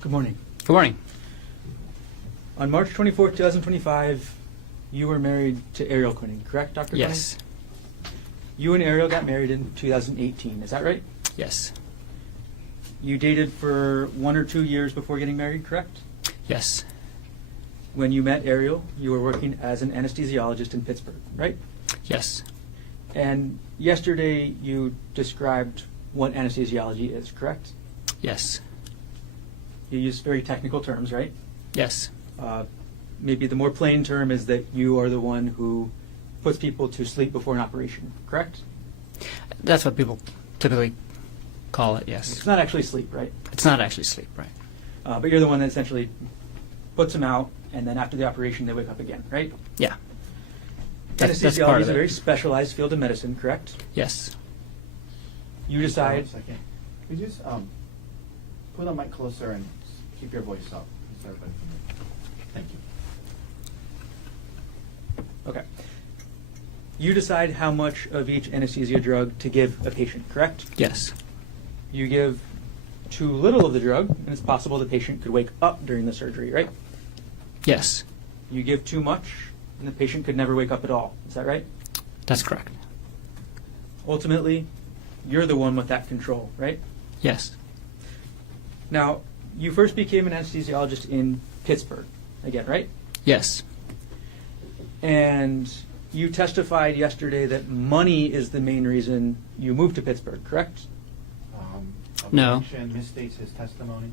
Good morning. Good morning. On March 24, 2025, you were married to Ariel Koenig, correct, Dr. Yes. Koenig? You and Ariel got married in 2018, is that right? Yes. You dated for 1 or 2 years before getting married, correct? Yes. When you met Ariel, you were working as an anesthesiologist in Pittsburgh, right? Yes. And yesterday you described what anesthesiology is, correct? Yes. You used very technical terms, right? Yes. Maybe the more plain term is that you are the one who puts people to sleep before an operation, correct? That's what people typically call it, yes. It's not actually sleep, right? It's not actually sleep, right? But you're the one that essentially puts them out, and then after the operation they wake up again, right? Yeah. That's Anesthesiology part is of a it. very specialized field of medicine, correct? Yes. You decide. One second. Could you just put the mic closer and keep your voice up? Thank you. Okay. You decide how much of each anesthesia drug to give a patient, correct? Yes. You give too little of the drug, and it's possible the patient could wake up during the surgery, right? Yes. You give too much, and the patient could never wake up at all. Is that right? That's correct. Ultimately, you're the one with that control, right? Yes. Now, you first became an anesthesiologist in Pittsburgh, again, right? Yes. And you testified yesterday that money is the main reason you moved to Pittsburgh, correct? No. Objection misstates his testimony.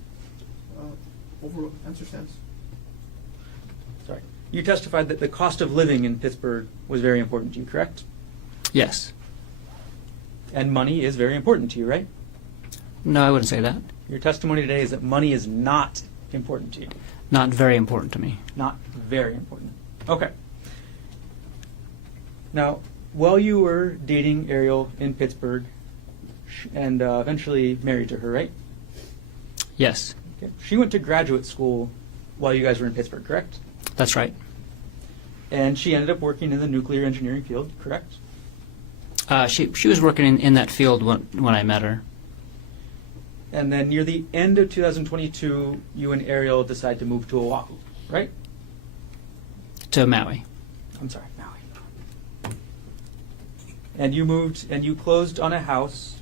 Overall, answer sense. Sorry. You testified that the cost of living in Pittsburgh was very important to you, correct? Yes. And money is very important to you, right? No, I wouldn't say that. Your testimony today is that money is not important to you. Not very important to me. Not very important. Okay. Now, while you were dating Ariel in Pittsburgh and eventually married to her, right? Yes. Okay. She went to graduate school while you guys were in Pittsburgh, correct? That's right. And she ended up working in the nuclear engineering field, correct? She was working in that field when I met her. And then near the end of 2022, you and Ariel decide to move to Oahu, right? To Maui. I'm sorry, Maui. And you moved and you closed on a house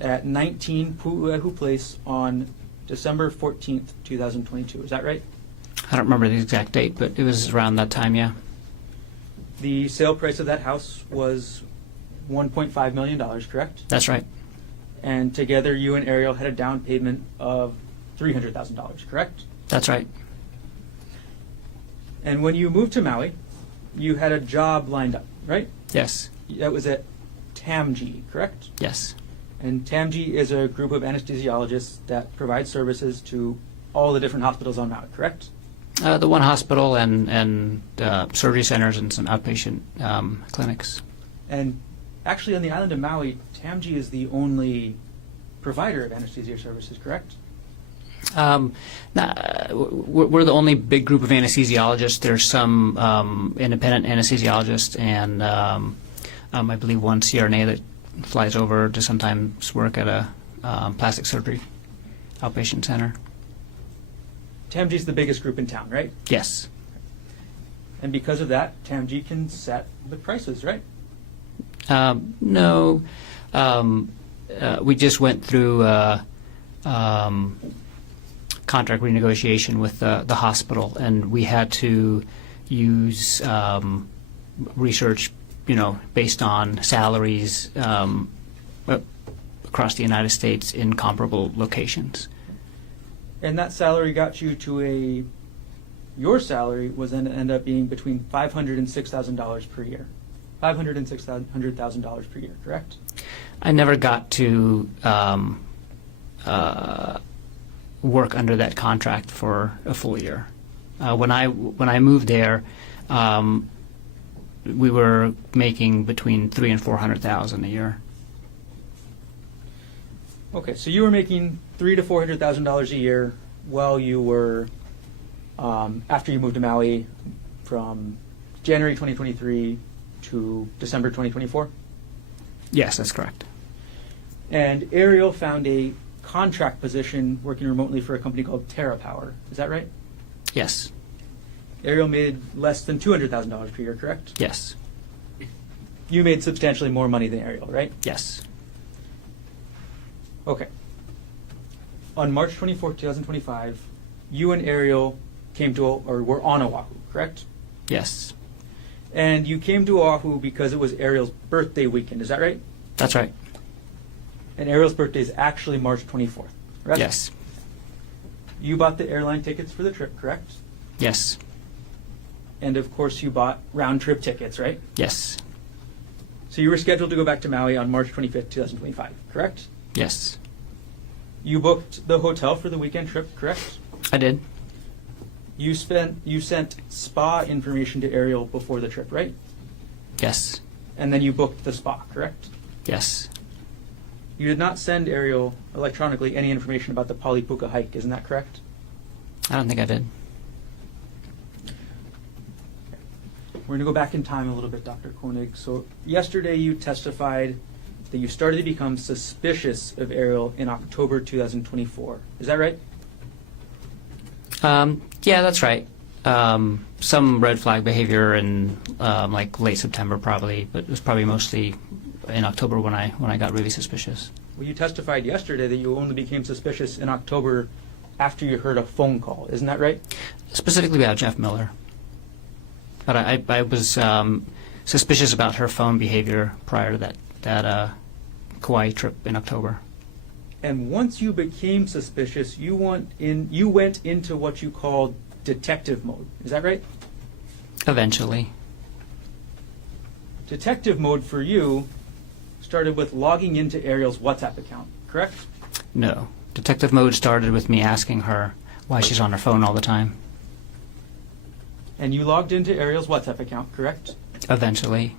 at 19 Pu'uehu Place on December 14th, 2022. Is that right? I don't remember the exact date, but it was around that time, yeah. The sale price of that house was $1.5 million, correct? That's right. And together you and Ariel had a down payment of $300,000, correct? That's right. And when you moved to Maui, you had a job lined up, right? Yes. That was at TAMG, correct? Yes. And TAMG is a group of anesthesiologists that provide services to all the different hospitals on Maui, correct? The one hospital and surgery centers and some outpatient clinics. And actually on the island of Maui, TAMG is the only provider of anesthesia services, correct? We're the only big group of anesthesiologists. There's some independent anesthesiologists and I believe one CRNA that flies over to sometimes work at a plastic surgery outpatient center. TAMG is the biggest group in town, right? Yes. And because of that, TAMG can set the prices, right? No. We just went through contract renegotiation with the hospital, and we had to use research, based on salaries across the United States in comparable locations. And that salary got you to your salary was then end up being between $500,000 and $6,000 per year. $500,000 and $600,000 per year, correct? I never got to work under that contract for a full year. When I moved there, we were making between $300,000 and $400,000 a year. Okay, so you were making $300,000 to $400,000 a year while you were after you moved to Maui from January 2023 to December 2024. Yes, that's correct. And Ariel found a contract position working remotely for a company called TerraPower. Is that right? Yes. Ariel made less than $200,000 per year, correct? Yes. You made substantially more money than Ariel, right? Yes. Okay. On March 24th, 2025, you and Ariel came to, or were on Oahu, correct? Yes. And you came to Oahu because it was Ariel's birthday weekend, is that right? That's right. And Ariel's birthday is actually March 24th, correct? Yes. You bought the airline tickets for the trip, correct? Yes. And of course you bought round-trip tickets, right? Yes. So you were scheduled to go back to Maui on March 25th, 2025, correct? Yes. You booked the hotel for the weekend trip, correct? I did. You sent spa information to Ariel before the trip, right? Yes. And then you booked the spa, correct? Yes. You did not send Ariel electronically any information about the Pali Puka hike, isn't that correct? I don't think I did. We're going to go back in time a little bit, Dr. Koenig. So yesterday you testified that you started to become suspicious of Ariel in October 2024. Is that right? Yeah, that's right. Some red flag behavior in like late September probably, but it was probably mostly in October when I got really suspicious. Well, you testified yesterday that you only became suspicious in October after you heard a phone call. Isn't that right? Specifically about Jeff Miller. But I was suspicious about her phone behavior prior to that Kauai trip in October. And once you became suspicious, you went into what you called detective mode. Is that right? Eventually. Detective mode for you started with logging into Ariel's WhatsApp account, correct? No. Detective mode started with me asking her why she's on her phone all the time. And you logged into Ariel's WhatsApp account, correct? Eventually.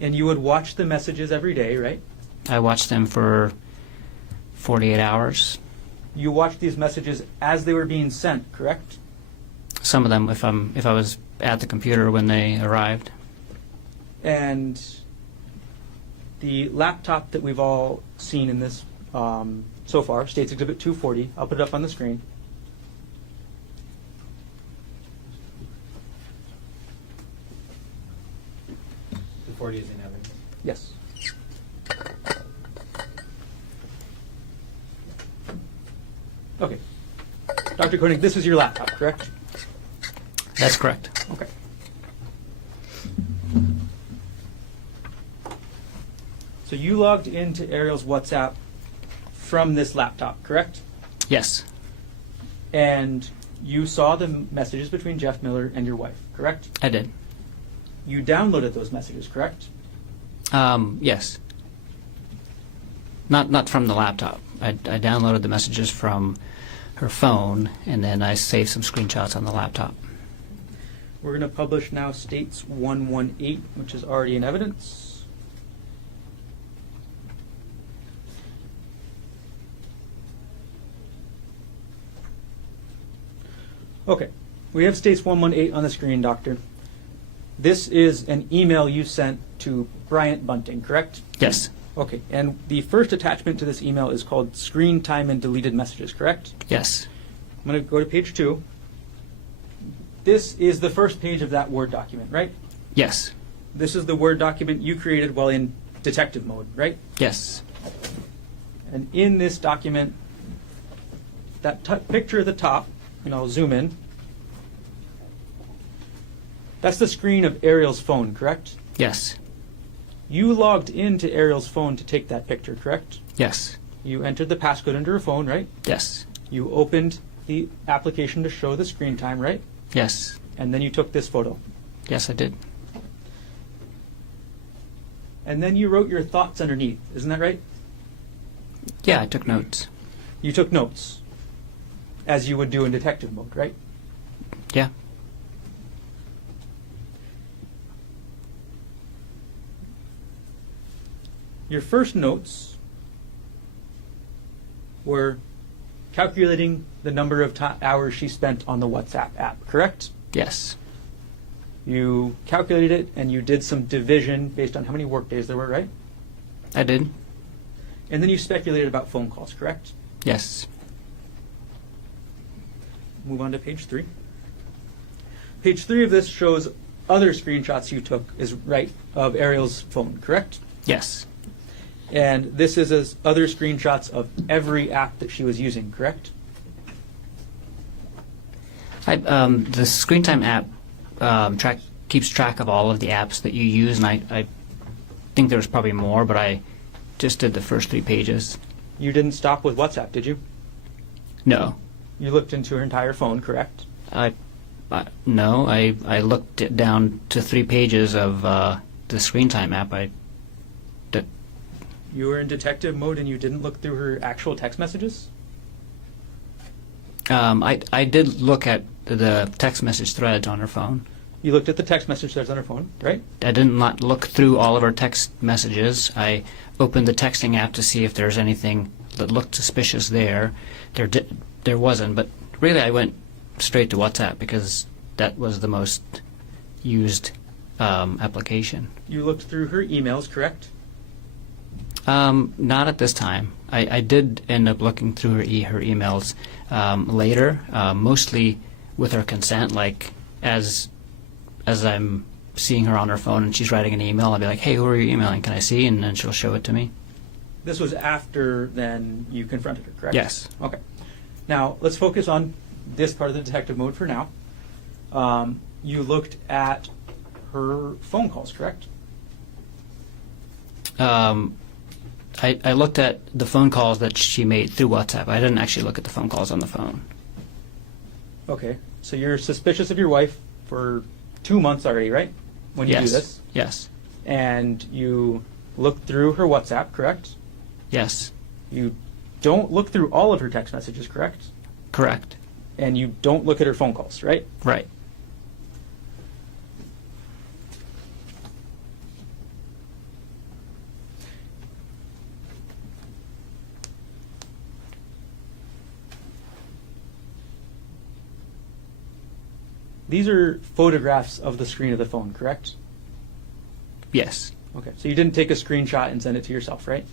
And you would watch the messages every day, right? I watched them for 48 hours. You watched these messages as they were being sent, correct? Some of them if I was at the computer when they arrived. And the laptop that we've all seen in this so far, States Exhibit 240, I'll put it up on the screen. The 40 is in evidence. Yes. Okay. Dr. Koenig, this is your laptop, correct? That's correct. Okay. So you logged into Ariel's WhatsApp from this laptop, correct? Yes. And you saw the messages between Jeff Miller and your wife, correct? I did. You downloaded those messages, correct? Yes. Not from the laptop. I downloaded the messages from her phone, and then I saved some screenshots on the laptop. We're going to publish now States 118, which is already in evidence. Okay, we have States 118 on the screen, Doctor. This is an email you sent to Bryant Bunting, correct? Yes. Okay, and the first attachment to this email is called Screen Time and Deleted Messages, correct? Yes. I'm going to go to page 2. This is the first page of that Word document, right? Yes. This is the Word document you created while in detective mode, right? Yes. And in this document, that picture at the top, and I'll zoom in, that's the screen of Ariel's phone, correct? Yes. You logged into Ariel's phone to take that picture, correct? Yes. You entered the passcode into her phone, right? Yes. You opened the application to show the screen time, right? Yes. And then you took this photo. Yes, I did. And then you wrote your thoughts underneath, isn't that right? Yeah, I took notes. You took notes, as you would do in detective mode, right? Yeah. Your first notes were calculating the number of hours she spent on the WhatsApp app, correct? Yes. You calculated it and you did some division based on how many work days there were, right? I did. And then you speculated about phone calls, correct? Yes. Move on to page 3. Page 3 of this shows other screenshots you took of Ariel's phone, correct? Yes. And this is as other screenshots of every app that she was using, correct? The Screen Time app keeps track of all of the apps that you use, and I think there was probably more, but I just did the first 3 pages. You didn't stop with WhatsApp, did you? No. You looked into her entire phone, correct? No, I looked it down to 3 pages of the Screen Time app. You were in detective mode and you didn't look through her actual text messages? I did look at the text message threads on her phone. You looked at the text message threads on her phone, right? I did not look through all of her text messages. I opened the texting app to see if there's anything that looked suspicious there. There wasn't, but really I went straight to WhatsApp because that was the most used application. You looked through her emails, correct? Not at this time. I did end up looking through her emails later, mostly with her consent. Like as I'm seeing her on her phone and she's writing an email, I'll be like, "Hey, who are you emailing? Can I see?" And then she'll show it to me. This was after then you confronted her, correct? Yes. Okay. Now let's focus on this part of the detective mode for now. You looked at her phone calls, correct? I looked at the phone calls that she made through WhatsApp. I didn't actually look at the phone calls on the phone. Okay. So you're suspicious of your wife for 2 months already, right? When you do this? Yes. And you look through her WhatsApp, correct? Yes. You don't look through all of her text messages, correct? Correct. And you don't look at her phone calls, right? Right. These are photographs of the screen of the phone, correct? Yes. Okay. So you didn't take a screenshot and send it to yourself, right?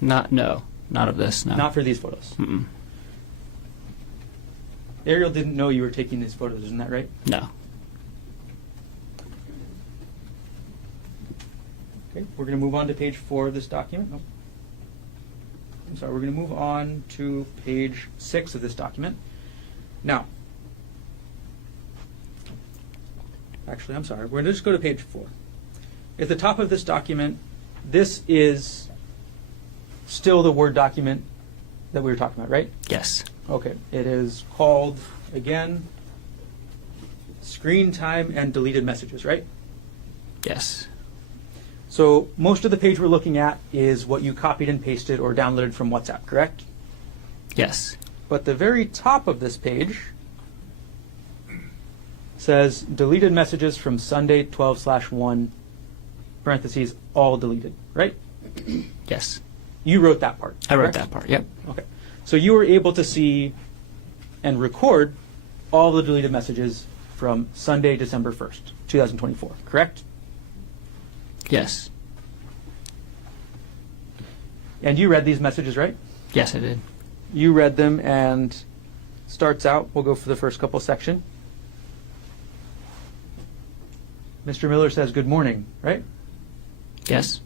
Not of this. No. Not for these photos. Mm-mm. Ariel didn't know you were taking these photos, isn't that right? No. Okay. We're going to move on to page 4 of this document. Oh. I'm sorry. We're going to move on to page 6 of this document. Now, actually, I'm sorry. We're going to just go to page 4. At the top of this document, this is still the Word document that we were talking about, right? Yes. Okay. It is called, again, Screen Time and Deleted Messages, right? Yes. So most of the page we're looking at is what you copied and pasted or downloaded from WhatsApp, correct? Yes. But the very top of this page says deleted messages from Sunday 12/1, parentheses, all deleted, right? Yes. You wrote that part. I wrote correct? that part. Yep. Okay. So you were able to see and record all the deleted messages from Sunday, December 1st, 2024, correct? Yes. And you read these messages, right? Yes, I did. You read them, and starts out, we'll go for the first couple section. Mr. Miller says, "Good morning," right? Yes.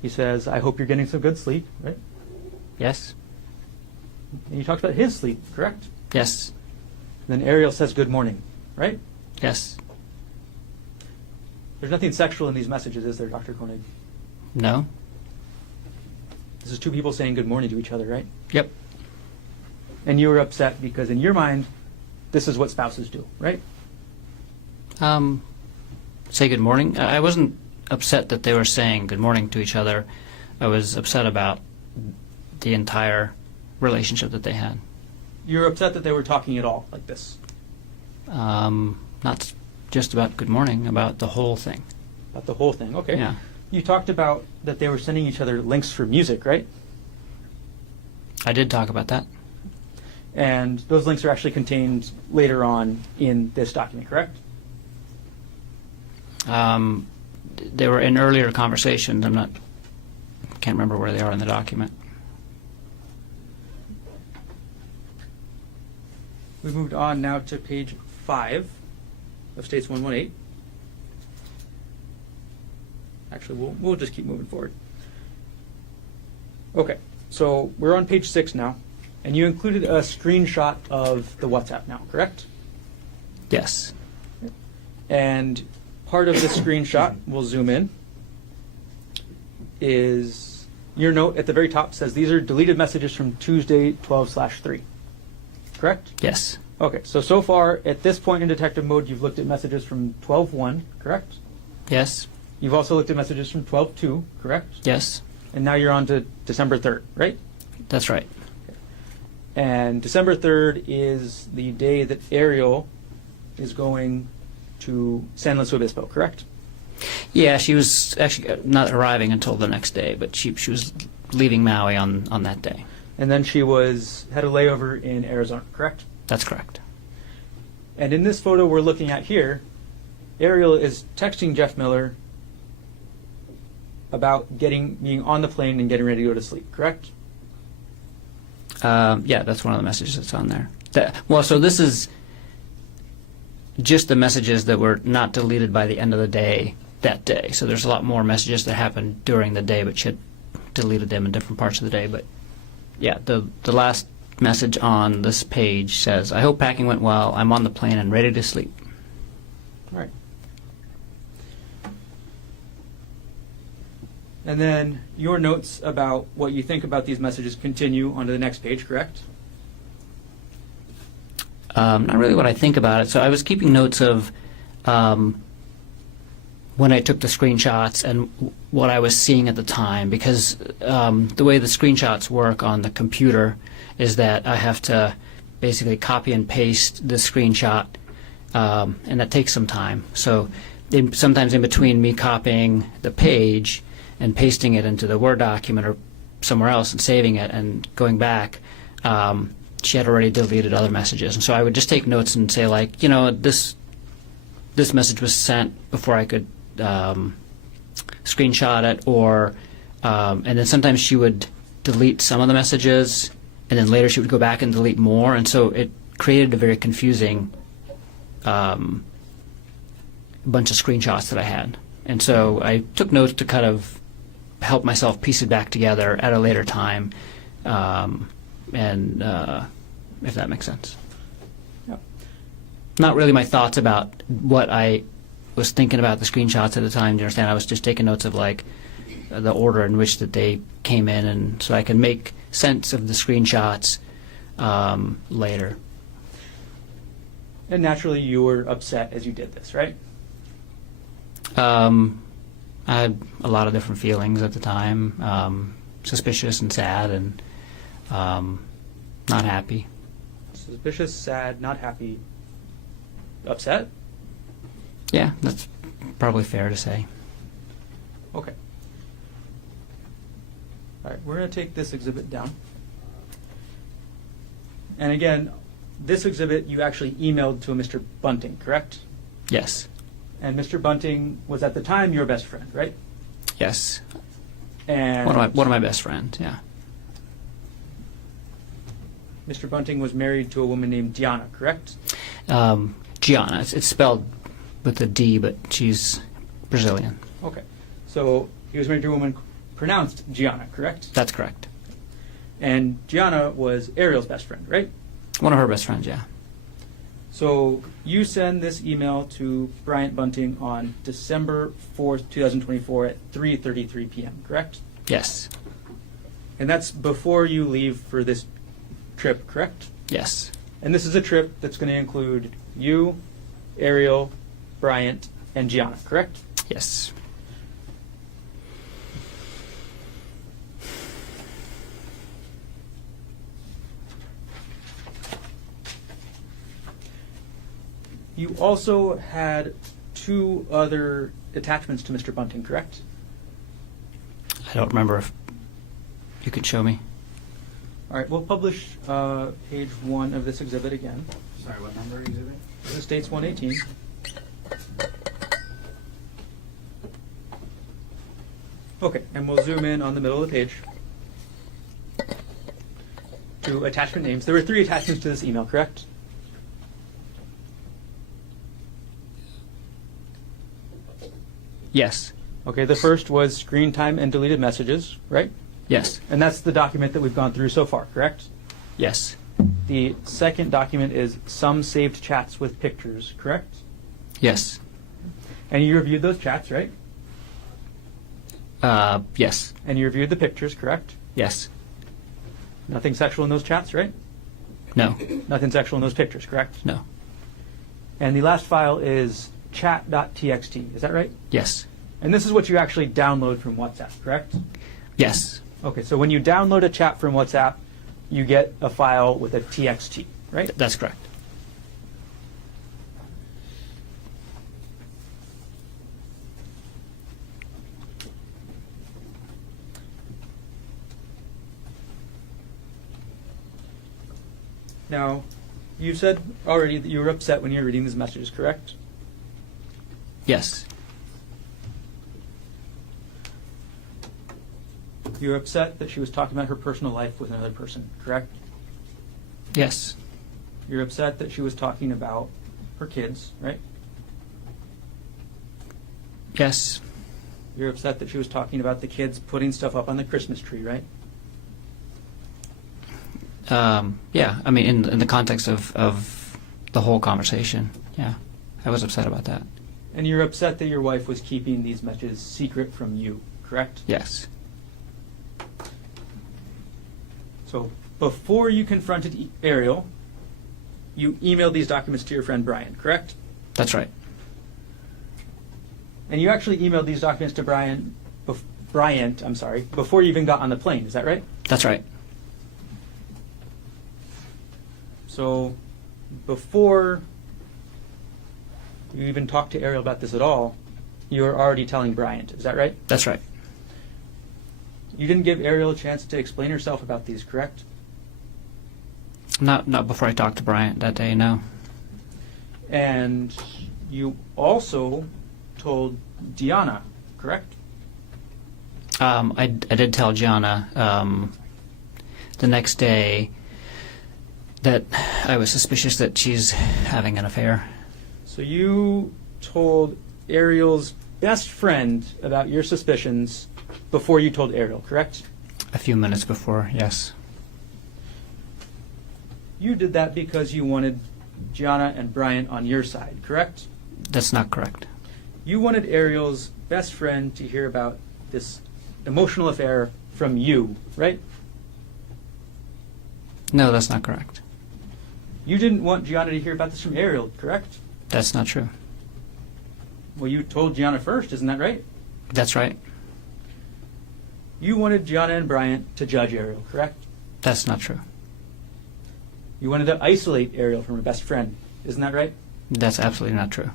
He says, "I hope you're getting some good sleep," right? Yes. And he talks about his sleep, correct? Yes. And then Ariel says, "Good morning," right? Yes. There's nothing sexual in these messages, is there, Dr. Koenig? No. This is two people saying good morning to each other, right? Yep. And you were upset because in your mind, this is what spouses do, right? Say good morning. I wasn't upset that they were saying good morning to each other. I was upset about the entire relationship that they had. You're upset that they were talking at all like this. Not just about good morning, about the whole thing. About the whole thing, okay. Yeah. You talked about that they were sending each other links for music, right? I did talk about that. And those links are actually contained later on in this document, correct? They were in earlier conversations. Can't remember where they are in the document. We moved on now to page 5 of States 118. Actually, we'll just keep moving forward. Okay, so we're on page 6 now, and you included a screenshot of the WhatsApp now, correct? Yes. And part of the screenshot, we'll zoom in, is your note at the very top says these are deleted messages from Tuesday 12/3. Correct? Yes. Okay, so far at this point in detective mode, you've looked at messages from 12/1, correct? Yes. You've also looked at messages from 12/2, correct? Yes. And now you're on to December 3rd, right? That's right. And December 3rd is the day that Ariel is going to San Luis Obispo, correct? Yeah, she was actually not arriving until the next day, but she was leaving Maui on that day. And then she had a layover in Arizona, correct? That's correct. And in this photo we're looking at here, Ariel is texting Jeff Miller about being on the plane and getting ready to go to sleep, correct? Yeah, that's one of the messages that's on there. So this is just the messages that were not deleted by the end of the day that day. So there's a lot more messages that happened during the day, but she had deleted them in different parts of the day. But yeah, the last message on this page says, "I hope packing went well. I'm on the plane and ready to sleep." All right. And then your notes about what you think about these messages continue onto the next page, correct? Not really what I think about it. So I was keeping notes of when I took the screenshots and what I was seeing at the time, because the way the screenshots work on the computer is that I have to basically copy and paste the screenshot, and that takes some time. So sometimes in between me copying the page and pasting it into the Word document or somewhere else and saving it and going back, she had already deleted other messages. And so I would just take notes and say, like, this message was sent before I could screenshot it, or and then sometimes she would delete some of the messages, and then later she would go back and delete more, and so it created a very confusing bunch of screenshots that I had. And so I took notes to kind of help myself piece it back together at a later time, and if that makes sense. Yep. Not really my thoughts about what I was thinking about the screenshots at the time. Do you understand? I was just taking notes of like the order in which that they came in, and so I can make sense of the screenshots later. And naturally you were upset as you did this, right? I had a lot of different feelings at the time, suspicious and sad, and not happy. Suspicious, sad, not happy, upset? Yeah, that's probably fair to say. Okay. All right, we're going to take this exhibit down. And again, this exhibit you actually emailed to a Mr. Bunting, correct? Yes. And Mr. Bunting was at the time your best friend, right? Yes. And One of my best friends, yeah. Mr. Bunting was married to a woman named Gianna, correct? Gianna. It's spelled with a D, but she's Brazilian. Okay. So he was married to a woman pronounced Gianna, correct? That's correct. And Gianna was Ariel's best friend, right? One of her best friends, yeah. So you send this email to Bryant Bunting on December 4th, 2024 at 3:33 p.m., correct? Yes. And that's before you leave for this trip, correct? Yes. And this is a trip that's going to include you, Ariel, Bryant, and Gianna, correct? Yes. You also had 2 other attachments to Mr. Bunting, correct? I don't remember if you could show me. All right, we'll publish page 1 of this exhibit again. Sorry, what number exhibit? This is States 118. Okay, and we'll zoom in on the middle of the page to attachment names. There were 3 attachments to this email, correct? Yes. Okay, the first was screen time and deleted messages, right? Yes. And that's the document that we've gone through so far, correct? Yes. The second document is some saved chats with pictures, correct? Yes. And you reviewed those chats, right? Yes. And you reviewed the pictures, correct? Yes. Nothing sexual in those chats, right? No. Nothing sexual in those pictures, correct? No. And the last file is chat.txt, is that right? Yes. And this is what you actually download from WhatsApp, correct? Yes. Okay, so when you download a chat from WhatsApp, you get a file with a txt, right? That's correct. Now, you said already that you were upset when you were reading these messages, correct? Yes. You were upset that she was talking about her personal life with another person, correct? Yes. You're upset that she was talking about her kids, right? Yes. You're upset that she was talking about the kids putting stuff up on the Christmas tree, right? Yeah. I mean, in the context of the whole conversation, yeah, I was upset about that. And you're upset that your wife was keeping these messages secret from you, correct? Yes. So before you confronted Ariel, you emailed these documents to your friend Brian, correct? That's right. And you actually emailed these documents to Bryant, before you even got on the plane, is that right? That's right. So before you even talked to Ariel about this at all, you were already telling Bryant, is that right? That's right. You didn't give Ariel a chance to explain herself about these, correct? Not before I talked to Bryant that day, no. And you also told Deanna, correct? I did tell Gianna the next day that I was suspicious that she's having an affair. So you told Ariel's best friend about your suspicions before you told Ariel, correct? A few minutes before, yes. You did that because you wanted Gianna and Bryant on your side, correct? That's not correct. You wanted Ariel's best friend to hear about this emotional affair from you, right? No, that's not correct. You didn't want Gianna to hear about this from Ariel, correct? That's not true. Well, you told Gianna first, isn't that right? That's right. You wanted Gianna and Bryant to judge Ariel, correct? That's not true. You wanted to isolate Ariel from her best friend, isn't that right? That's absolutely not true.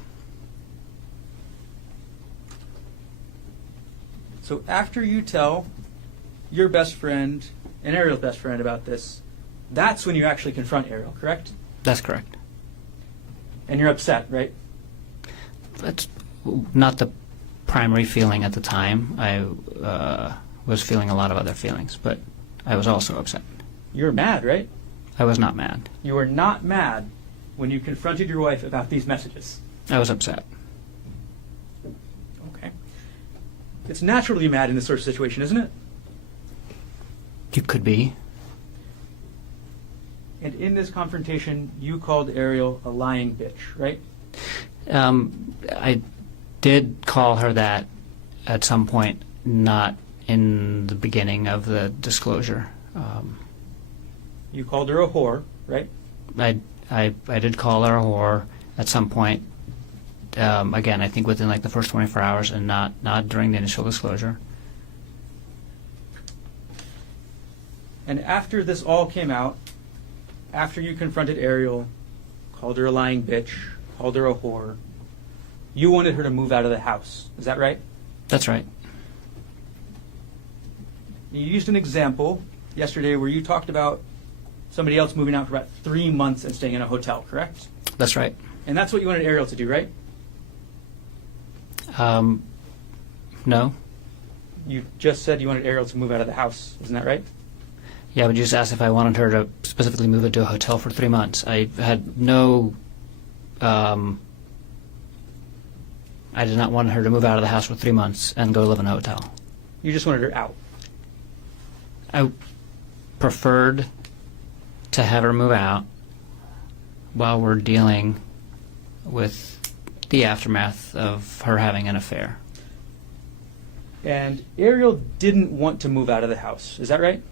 So after you tell your best friend and Ariel's best friend about this, that's when you actually confront Ariel, correct? That's correct. And you're upset, right? That's not the primary feeling at the time. I was feeling a lot of other feelings, but I was also upset. You're mad, right? I was not mad. You were not mad when you confronted your wife about these messages. I was upset. Okay. It's natural to be mad in this sort of situation, isn't it? You could be. And in this confrontation, you called Ariel a lying bitch, right? I did call her that at some point, not in the beginning of the disclosure. You called her a whore, right? I did call her a whore at some point. Again, I think within like the first 24 hours, and not during the initial disclosure. And after this all came out, after you confronted Ariel, called her a lying bitch, called her a whore, you wanted her to move out of the house. Is that right? That's right. You used an example yesterday where you talked about somebody else moving out for about 3 months and staying in a hotel, correct? That's right. And that's what you wanted Ariel to do, right? No. You just said you wanted Ariel to move out of the house. Isn't that right? Yeah, but you just asked if I wanted her to specifically move into a hotel for 3 months. I had no I did not want her to move out of the house for 3 months and go live in a hotel. You just wanted her out. I preferred to have her move out while we're dealing with the aftermath of her having an affair. And Ariel didn't want to move out of the house. Is that right?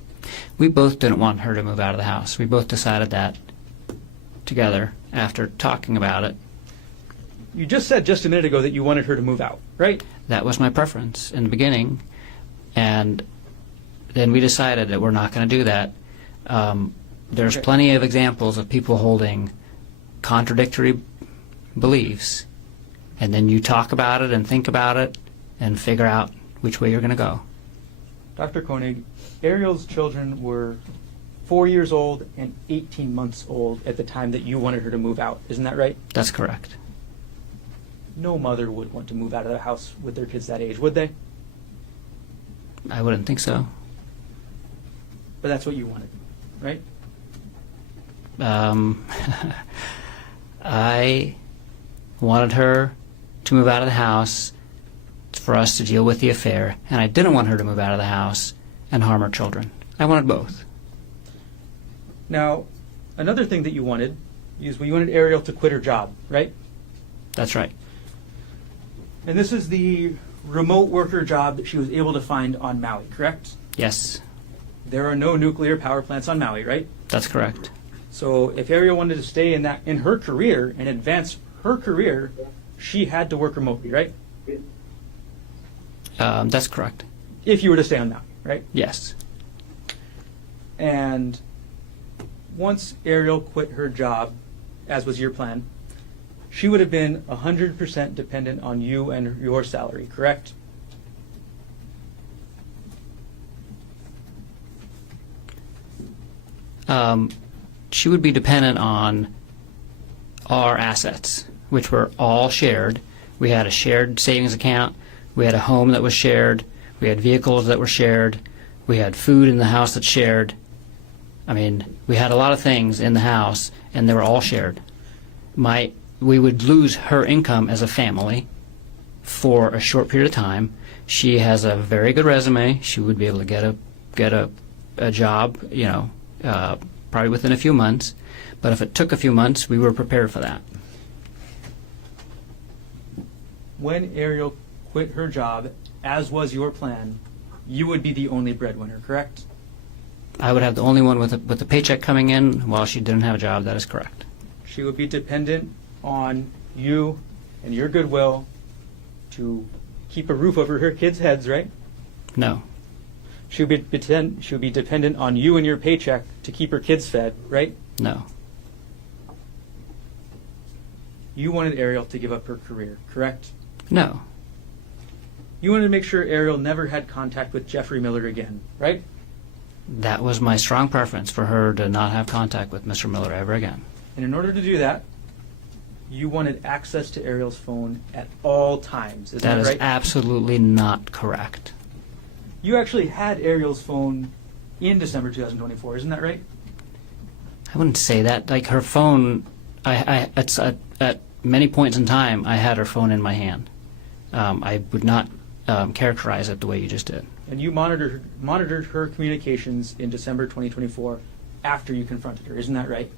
We both didn't want her to move out of the house. We both decided that together after talking about it. You just said just a minute ago that you wanted her to move out, right? That was my preference in the beginning, and then we decided that we're not going to do that. There's Okay. plenty of examples of people holding contradictory beliefs, and then you talk about it and think about it and figure out which way you're going to go. Dr. Koenig, Ariel's children were 4 years old and 18 months old at the time that you wanted her to move out. Isn't that right? That's correct. No mother would want to move out of the house with their kids that age, would they? I wouldn't think so. But that's what you wanted, right? I wanted her to move out of the house for us to deal with the affair, and I didn't want her to move out of the house and harm her children. I wanted both. Now, another thing that you wanted is you wanted Ariel to quit her job, right? That's right. And this is the remote worker job that she was able to find on Maui, correct? Yes, There are no nuclear power plants on Maui, right? that's correct. So if Ariel wanted to stay in her career and advance her career, she had to work remotely, right? That's correct. If you were to stay on Maui, right? Yes. And once Ariel quit her job, as was your plan, she would have been 100% dependent on you and your salary, correct? She would be dependent on our assets, which were all shared. We had a shared savings account. We had a home that was shared. We had vehicles that were shared. We had food in the house that's shared. I mean, we had a lot of things in the house, and they were all shared. We would lose her income as a family for a short period of time. She has a very good resume. She would be able to get a job, probably within a few months. But if it took a few months, we were prepared for that. When Ariel quit her job, as was your plan, you would be the only breadwinner, correct? I would have the only one with a paycheck coming in while she didn't have a job. That is correct. She would be dependent on you and your goodwill to keep a roof over her kids' heads, right? No. She would be dependent on you and your paycheck to keep her kids fed, right? No. You wanted Ariel to give up her career, correct? No. You wanted to make sure Ariel never had contact with Jeffrey Miller again, right? That was my strong preference, for her to not have contact with Mr. Miller ever again. And in order to do that, you wanted access to Ariel's phone at all times. Isn't that That is right? absolutely not correct. You actually had Ariel's phone in December 2024, isn't that right? I wouldn't say that. Like, her phone, at many points in time, I had her phone in my hand. I would not characterize it the way you just did. And you monitored her communications in December 2024 after you confronted her, isn't that right?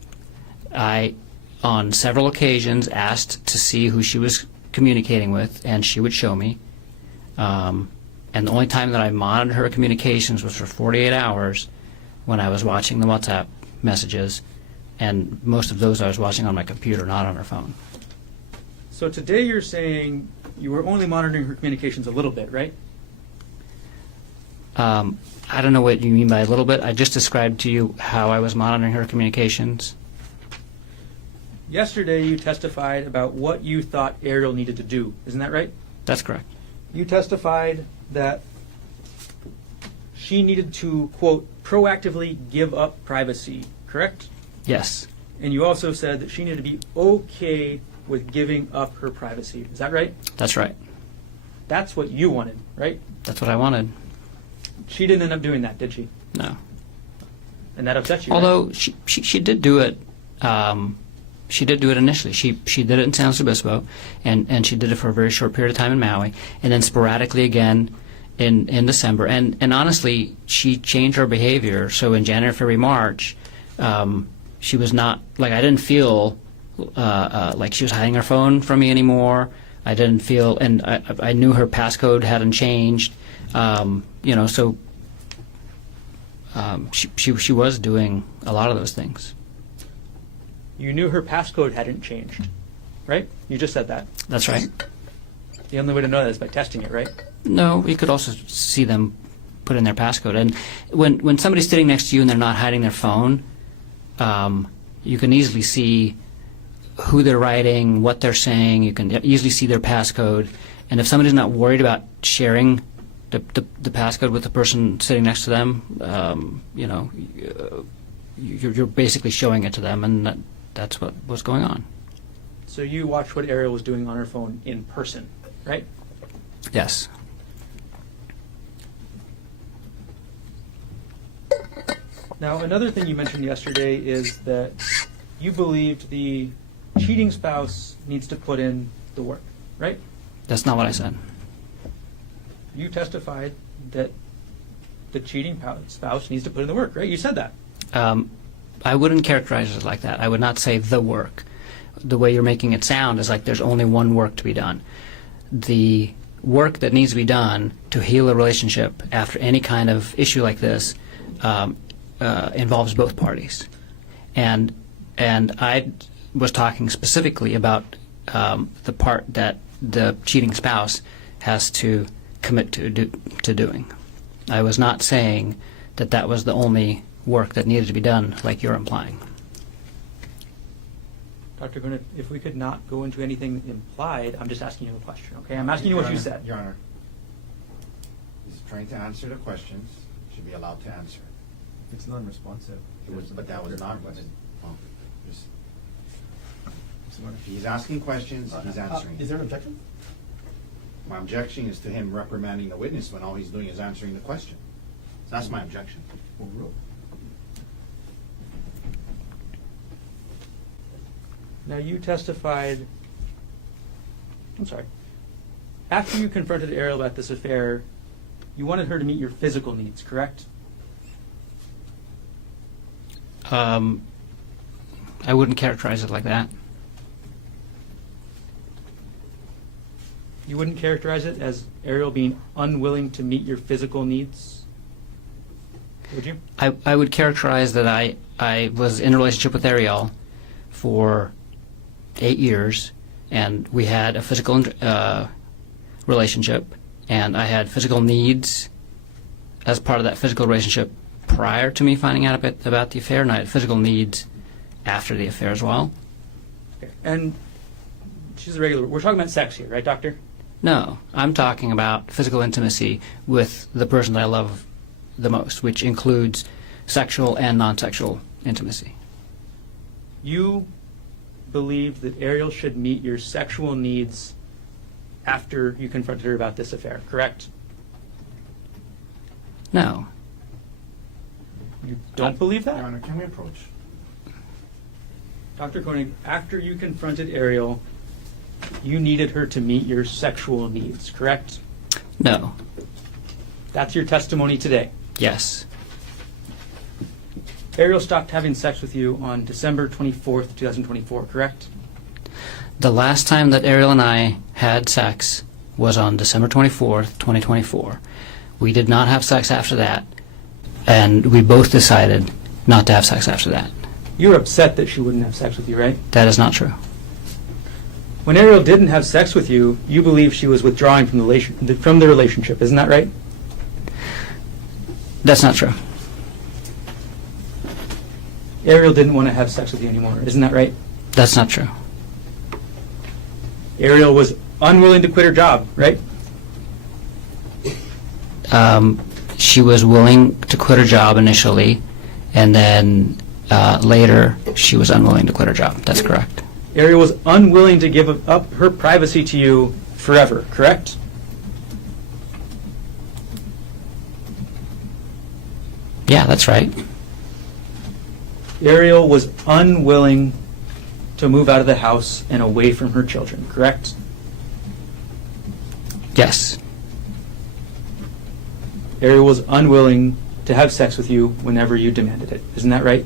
I, on several occasions, asked to see who she was communicating with, and she would show me. And the only time that I monitored her communications was for 48 hours when I was watching the WhatsApp messages, and most of those I was watching on my computer, not on her phone. So today you're saying you were only monitoring her communications a little bit, right? I don't know what you mean by a little bit. I just described to you how I was monitoring her communications. Yesterday you testified about what you thought Ariel needed to do, isn't that right? That's correct. You testified that she needed to, quote, proactively give up privacy, correct? Yes. And you also said that she needed to be okay with giving up her privacy. Is that right? That's right. That's what you wanted, right? That's what I wanted. She didn't end up doing that, did she? No. And that upset you, right? Although she did do it She did do it initially. She did it in San Luis Obispo, and she did it for a very short period of time in Maui, and then sporadically again in December. And honestly, she changed her behavior. So in January, February, March, she was not, like, I didn't feel like she was hiding her phone from me anymore. I didn't feel, and I knew her passcode hadn't changed. So she was doing a lot of those things. You knew her passcode hadn't changed, right? You just said that. That's right. The only way to know that is by testing it, right? No, you could also see them put in their passcode. And when somebody's sitting next to you and they're not hiding their phone, you can easily see who they're writing, what they're saying. You can easily see their passcode. And if somebody's not worried about sharing the passcode with the person sitting next to them, you're basically showing it to them, and that's what was going on. So you watched what Ariel was doing on her phone in person, right? Yes. Now, another thing you mentioned yesterday is that you believed the cheating spouse needs to put in the work, right? That's not what I said. You testified that the cheating spouse needs to put in the work, right? You said that. I wouldn't characterize it like that. I would not say the work. The way you're making it sound is like there's only one work to be done. The work that needs to be done to heal a relationship after any kind of issue like this involves both parties. And I was talking specifically about the part that the cheating spouse has to commit to doing. I was not saying that was the only work that needed to be done, like you're implying. Dr. Koenig, if we could not go into anything implied, I'm just asking you a question, okay? I'm asking you what you said. Your Honor, he's trying to answer the questions, should be allowed to answer. It's non-responsive. But that was not, he's asking questions, he's answering. Is there an objection? My objection is to him reprimanding the witness when all he's doing is answering the question. That's my objection. Overruled. Now, you testified, after you confronted Ariel about this affair, you wanted her to meet your physical needs, correct? I wouldn't characterize it like that. You wouldn't characterize it as Ariel being unwilling to meet your physical needs? Would you? I would characterize that I was in a relationship with Ariel for 8 years, and we had a physical relationship, and I had physical needs as part of that physical relationship prior to me finding out about the affair, and I had physical needs after the affair as well. Okay. And she's a regular. We're talking about sex here, right, doctor? No, I'm talking about physical intimacy with the person that I love the most, which includes sexual and non-sexual intimacy. You believed that Ariel should meet your sexual needs after you confronted her about this affair, correct? No. You don't believe Your that? Honor, can we approach? Dr. Koenig, after you confronted Ariel, you needed her to meet your sexual needs, correct? No. That's your testimony today. Yes. Ariel stopped having sex with you on December 24th, 2024, correct? The last time that Ariel and I had sex was on December 24th, 2024. We did not have sex after that, and we both decided not to have sex after that. You were upset that she wouldn't have sex with you, right? That is not true. When Ariel didn't have sex with you, you believe she was withdrawing from the relationship, isn't that right? That's not true. Ariel didn't want to have sex with you anymore, isn't that right? That's not true. Ariel was unwilling to quit her job, right? She was willing to quit her job initially, and then later she was unwilling to quit her job. That's correct. Ariel was unwilling to give up her privacy to you forever, correct? Yeah, that's right. Ariel was unwilling to move out of the house and away from her children, correct? Yes. Ariel was unwilling to have sex with you whenever you demanded it. Isn't that right?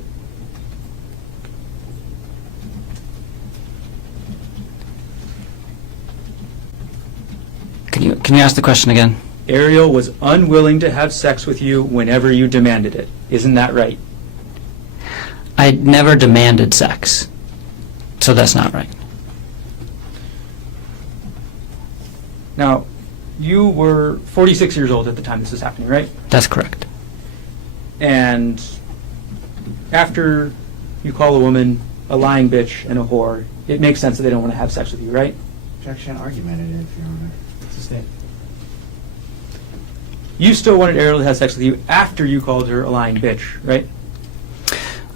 Can you ask the question again? Ariel was unwilling to have sex with you whenever you demanded it. Isn't that right? I never demanded sex, so that's not right. Now, you were 46 years old at the time this was happening, right? That's correct. And after you call a woman a lying bitch and a whore, it makes sense that they don't want to have sex with you, right? Objection argumented, if Your Honor. Sustain. You still wanted Ariel to have sex with you after you called her a lying bitch, right?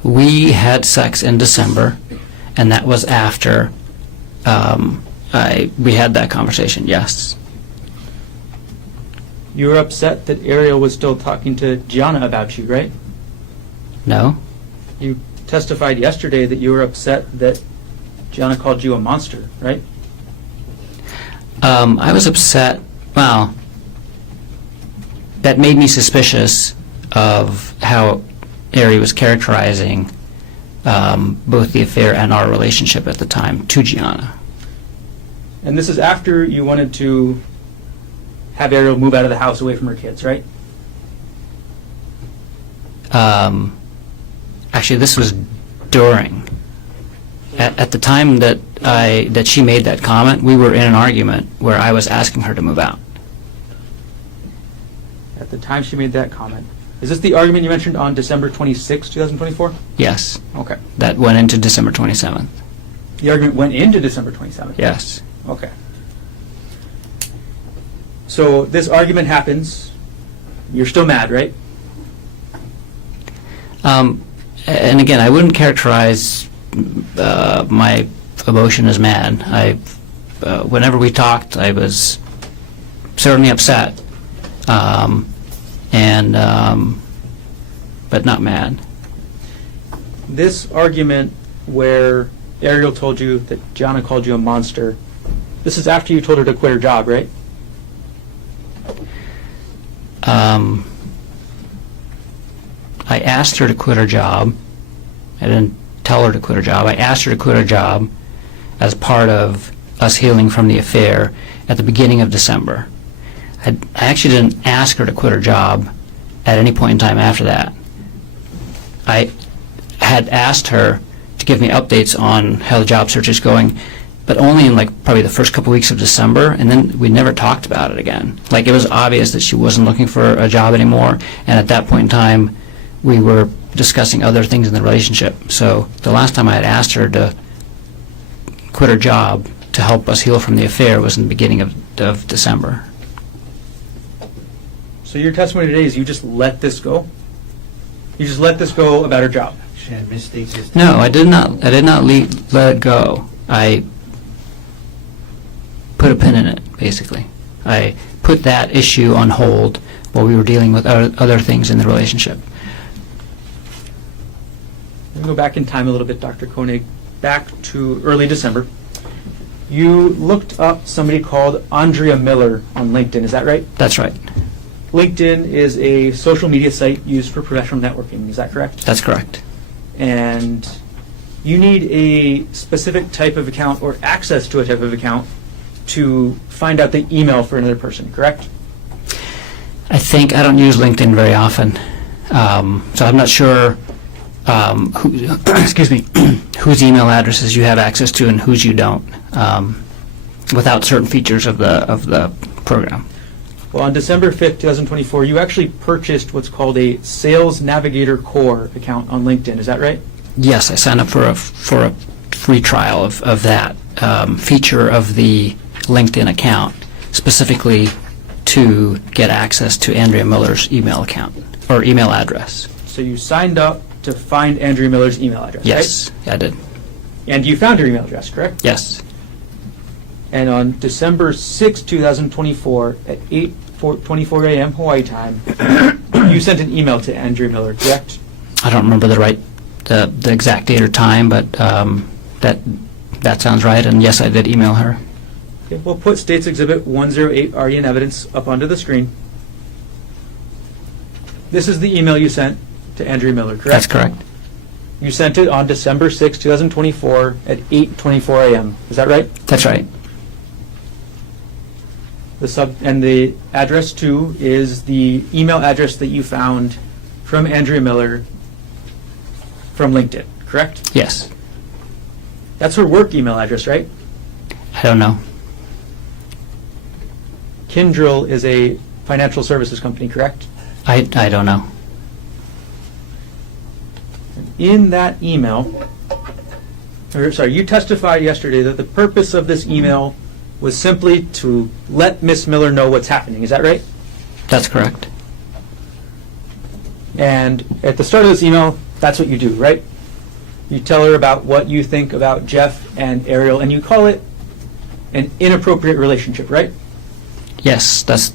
We had sex in December, and that was after we had that conversation, yes. You were upset that Ariel was still talking to Gianna about you, right? No? You testified yesterday that you were upset that Gianna called you a monster, right? I was upset, well, that made me suspicious of how Ari was characterizing both the affair and our relationship at the time to Gianna. And this is after you wanted to have Ariel move out of the house away from her kids, right? Actually, this was during. At the time that she made that comment, we were in an argument where I was asking her to move out. At the time she made that comment. Is this the argument you mentioned on December 26, 2024? Yes. Okay. That went into December 27th. The argument went into December 27th? Yes. Okay. So this argument happens. You're still mad, right? And again, I wouldn't characterize my emotion as mad. Whenever we talked, I was certainly upset, but not mad. This argument where Ariel told you that Gianna called you a monster, this is after you told her to quit her job, right? I asked her to quit her job. I didn't tell her to quit her job. I asked her to quit her job as part of us healing from the affair at the beginning of December. I actually didn't ask her to quit her job at any point in time after that. I had asked her to give me updates on how the job search is going, but only in probably the first couple weeks of December, and then we never talked about it again. It was obvious that she wasn't looking for a job anymore, and at that point in time, we were discussing other things in the relationship. So the last time I had asked her to quit her job to help us heal from the affair was in the beginning of December. So your testimony today is you just let this go? You just let this go about her job? She had misstated. No, I did not. I did not let it go. I put a pin in it, basically. I put that issue on hold while we were dealing with other things in the relationship. We're going to go back in time a little bit, Dr. Koenig, back to early December. You looked up somebody called Andrea Miller on LinkedIn, is that right? That's right. LinkedIn is a social media site used for professional networking, is that correct? That's correct. And you need a specific type of account or access to a type of account to find out the email for another person, correct? I don't use LinkedIn very often, so I'm not sure whose email addresses you have access to and whose you don't, without certain features of the program. Well, on December 5th, 2024, you actually purchased what's called a Sales Navigator Core account on LinkedIn, is that right? Yes, I signed up for a free trial of that feature of the LinkedIn account, specifically to get access to Andrea Miller's email account or email address. So you signed up to find Andrea Miller's email address, Yes, right? I did. And you found her email address, correct? Yes. And on December 6, 2024, at 8:24 a.m. Hawaii time, you sent an email to Andrea Miller, correct? I don't remember the exact date or time, but that That sounds right, and yes, I did email her. Okay, we'll put State's Exhibit 108 already in evidence up onto the screen. This is the email you sent to Andrea Miller, correct? That's correct. You sent it on December 6, 2024 at 8:24 a.m. Is that right? That's right. And the address too is the email address that you found from Andrea Miller from LinkedIn, correct? Yes. That's her work email address, right? I don't know. Kyndryl is a financial services company, correct? I don't know. In that email, you testified yesterday that the purpose of this email was simply to let Miss Miller know what's happening. Is that right? That's correct. And at the start of this email, that's what you do, right? You tell her about what you think about Jeff and Ariel, and you call it an inappropriate relationship, right? Yes, that's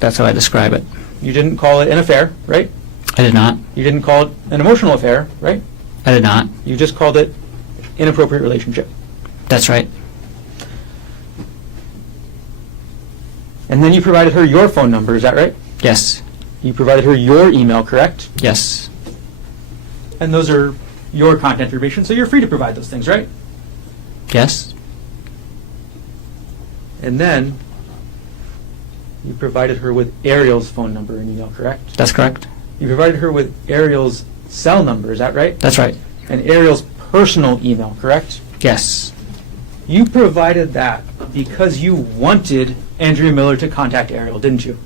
how I describe it. You didn't call it an affair, right? I did not. You didn't call it an emotional affair, right? I did not. You just called it inappropriate relationship. That's right. And then you provided her your phone number, is that right? Yes. You provided her your email, correct? Yes. And those are your contact information, so you're free to provide those things, right? Yes. And then you provided her with Ariel's phone number and email, correct? That's correct. You provided her with Ariel's cell number, is that right? That's right. And Ariel's personal email, correct? Yes. You provided that because you wanted Andrea Miller to contact Ariel, didn't you?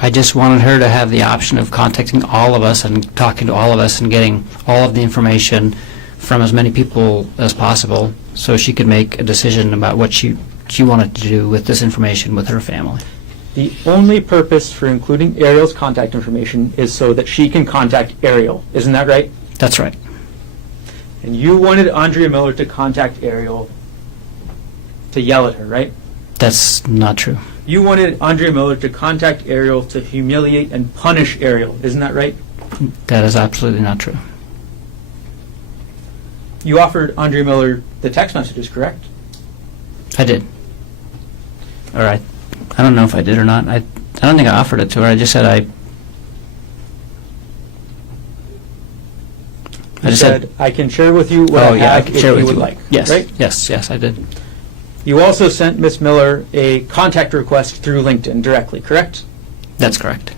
I just wanted her to have the option of contacting all of us and talking to all of us and getting all of the information from as many people as possible so she could make a decision about what she wanted to do with this information with her family. The only purpose for including Ariel's contact information is so that she can contact Ariel. Isn't that right? That's right. And you wanted Andrea Miller to contact Ariel to yell at her, right? That's not true. You wanted Andrea Miller to contact Ariel to humiliate and punish Ariel. Isn't that right? That is absolutely not true. You offered Andrea Miller the text messages, correct? I did. All right. I don't know if I did or not. I don't think I offered it to her. I just said You said, I can share with you what I have if you would like. Yes, right? yes, I did. You also sent Miss Miller a contact request through LinkedIn directly, correct? That's correct.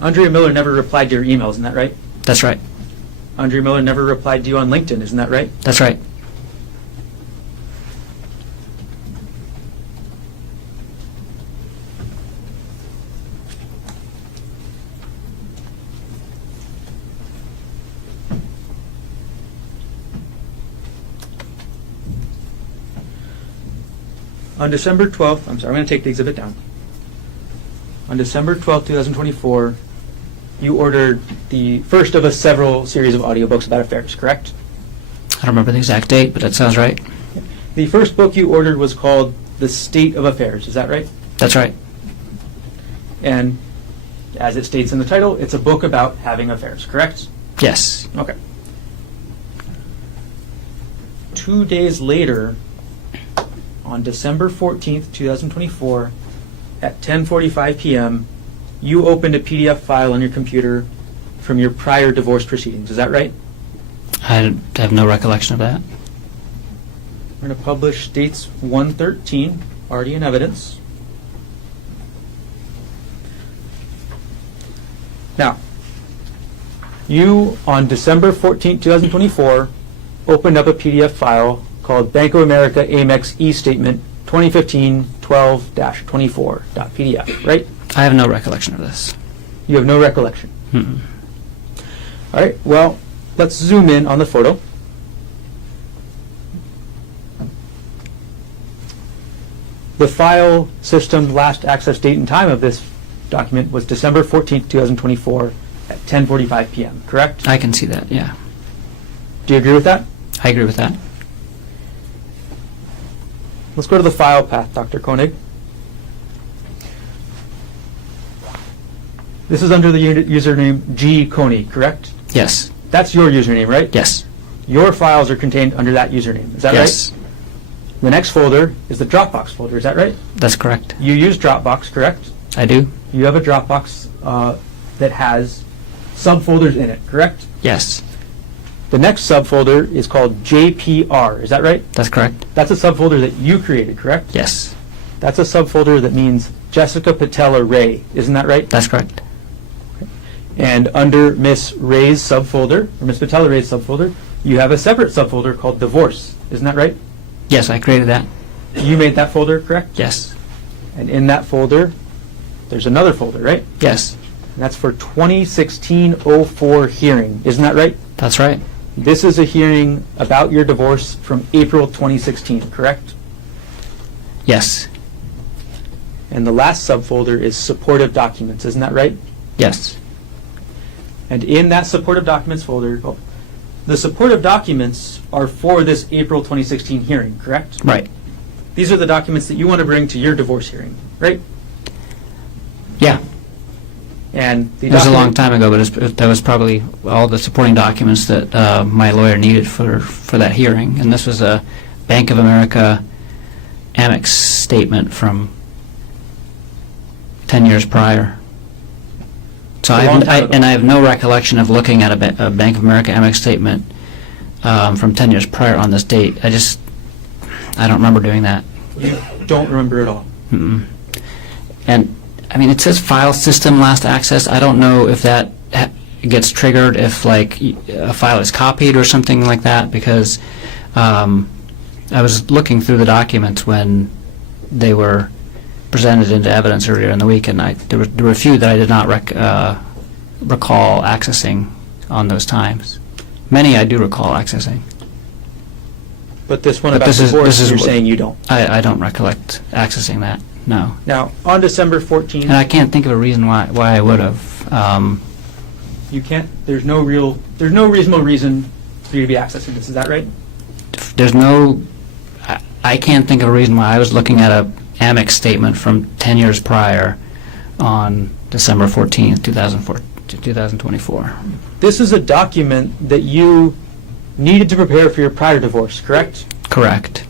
Andrea Miller never replied to your emails, isn't that right? That's right. Andrea Miller never replied to you on LinkedIn, isn't that right? That's right. On December 12th, I'm sorry, I'm going to take the exhibit down. On December 12th, 2024, you ordered the first of a several series of audiobooks about affairs, correct? I don't remember the exact date, but that sounds right. The first book you ordered was called The State of Affairs, is that right? That's right. And as it states in the title, it's a book about having affairs, correct? Yes. Okay. 2 days later, on December 14th, 2024, at 10:45 p.m., you opened a PDF file on your computer from your prior divorce proceedings. Is that right? I have no recollection of that. We're going to publish States 113, already in evidence. Now, you, on December 14th, 2024, opened up a PDF file called Bank of America Amex E-Statement 2015-12-24.pdf, right? I have no recollection of this. You have no recollection. Mm-mm. All right, well, let's zoom in on the photo. The file system last access date and time of this document was December 14th, 2024 at 10:45 p.m., correct? I can see that, yeah. Do you agree with that? I agree with that. Let's go to the file path, Dr. Koenig. This is under the username G. Koenig, correct? Yes. That's your username, right? Yes. Your files are contained under that username. Is that Yes. right? The next folder is the Dropbox folder. Is that right? That's correct. You use Dropbox, correct? I do? You have a Dropbox that has subfolders in it, correct? Yes. The next subfolder is called JPR. Is that right? That's correct. That's a subfolder that you created, correct? Yes. That's a subfolder that means Jessica Patella Ray. Isn't that right? That's correct. And under Miss Ray's subfolder, or Miss Patella Ray's subfolder, you have a separate subfolder called Divorce. Isn't that right? Yes, I created that. You made that folder, correct? Yes. And in that folder, there's another folder, right? Yes. And that's for 2016-04 hearing. Isn't that right? That's right. This is a hearing about your divorce from April 2016, correct? Yes. And the last subfolder is supportive documents. Isn't that right? Yes. And in that supportive documents folder, the supportive documents are for this April 2016 hearing, correct? Right. These are the documents that you want to bring to your divorce hearing, right? Yeah. And the It was a long document- time ago, but that was probably all the supporting documents that my lawyer needed for that hearing. And this was a Bank of America Amex statement from 10 years prior. So A long time ago. I have no recollection of looking at a Bank of America Amex statement from 10 years prior on this date. I don't remember doing that. You don't remember at all. Mm-mm. And, I mean, it says file system last access. I don't know if that gets triggered if, like, a file is copied or something like that, because I was looking through the documents when they were presented into evidence earlier in the week, and there were a few that I did not recall accessing on those times. Many I do recall accessing. But this one But about this is- divorce, this is you're what- saying you don't. I don't recollect accessing that, no. Now, on December 14th, And I can't think of a reason why I would have. you can't, there's no reasonable reason for you to be accessing this. Is that right? There's no, I can't think of a reason why I was looking at a Amex statement from 10 years prior on December 14th, 2024. This is a document that you needed to prepare for your prior divorce, correct? Correct.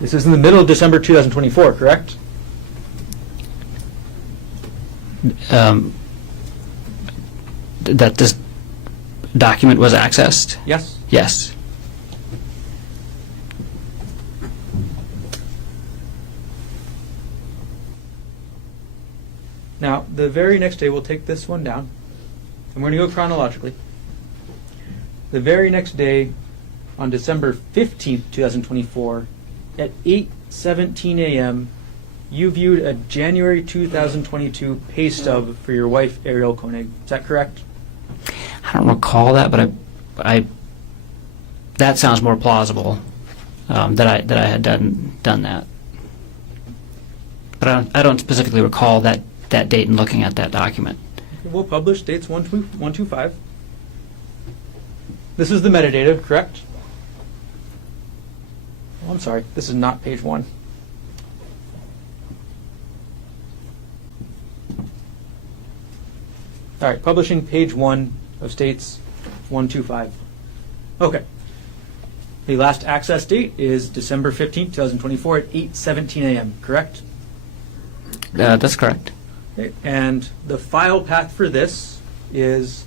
This is in the middle of December 2024, correct? That this document was accessed? Yes. Yes. Now, the very next day, we'll take this one down, and we're going to go chronologically. The very next day, on December 15th, 2024, at 8:17 a.m., you viewed a January 2022 pay stub for your wife, Ariel Koenig. Is that correct? I don't recall that, but I that sounds more plausible, that I had done that. But I don't specifically recall that date and looking at that document. We'll publish dates 125. This is the metadata, correct? Oh, I'm sorry. This is not page 1. All right, publishing page 1 of states 125. Okay. The last access date is December 15th, 2024 at 8:17 a.m., correct? That's correct. Okay. And the file path for this is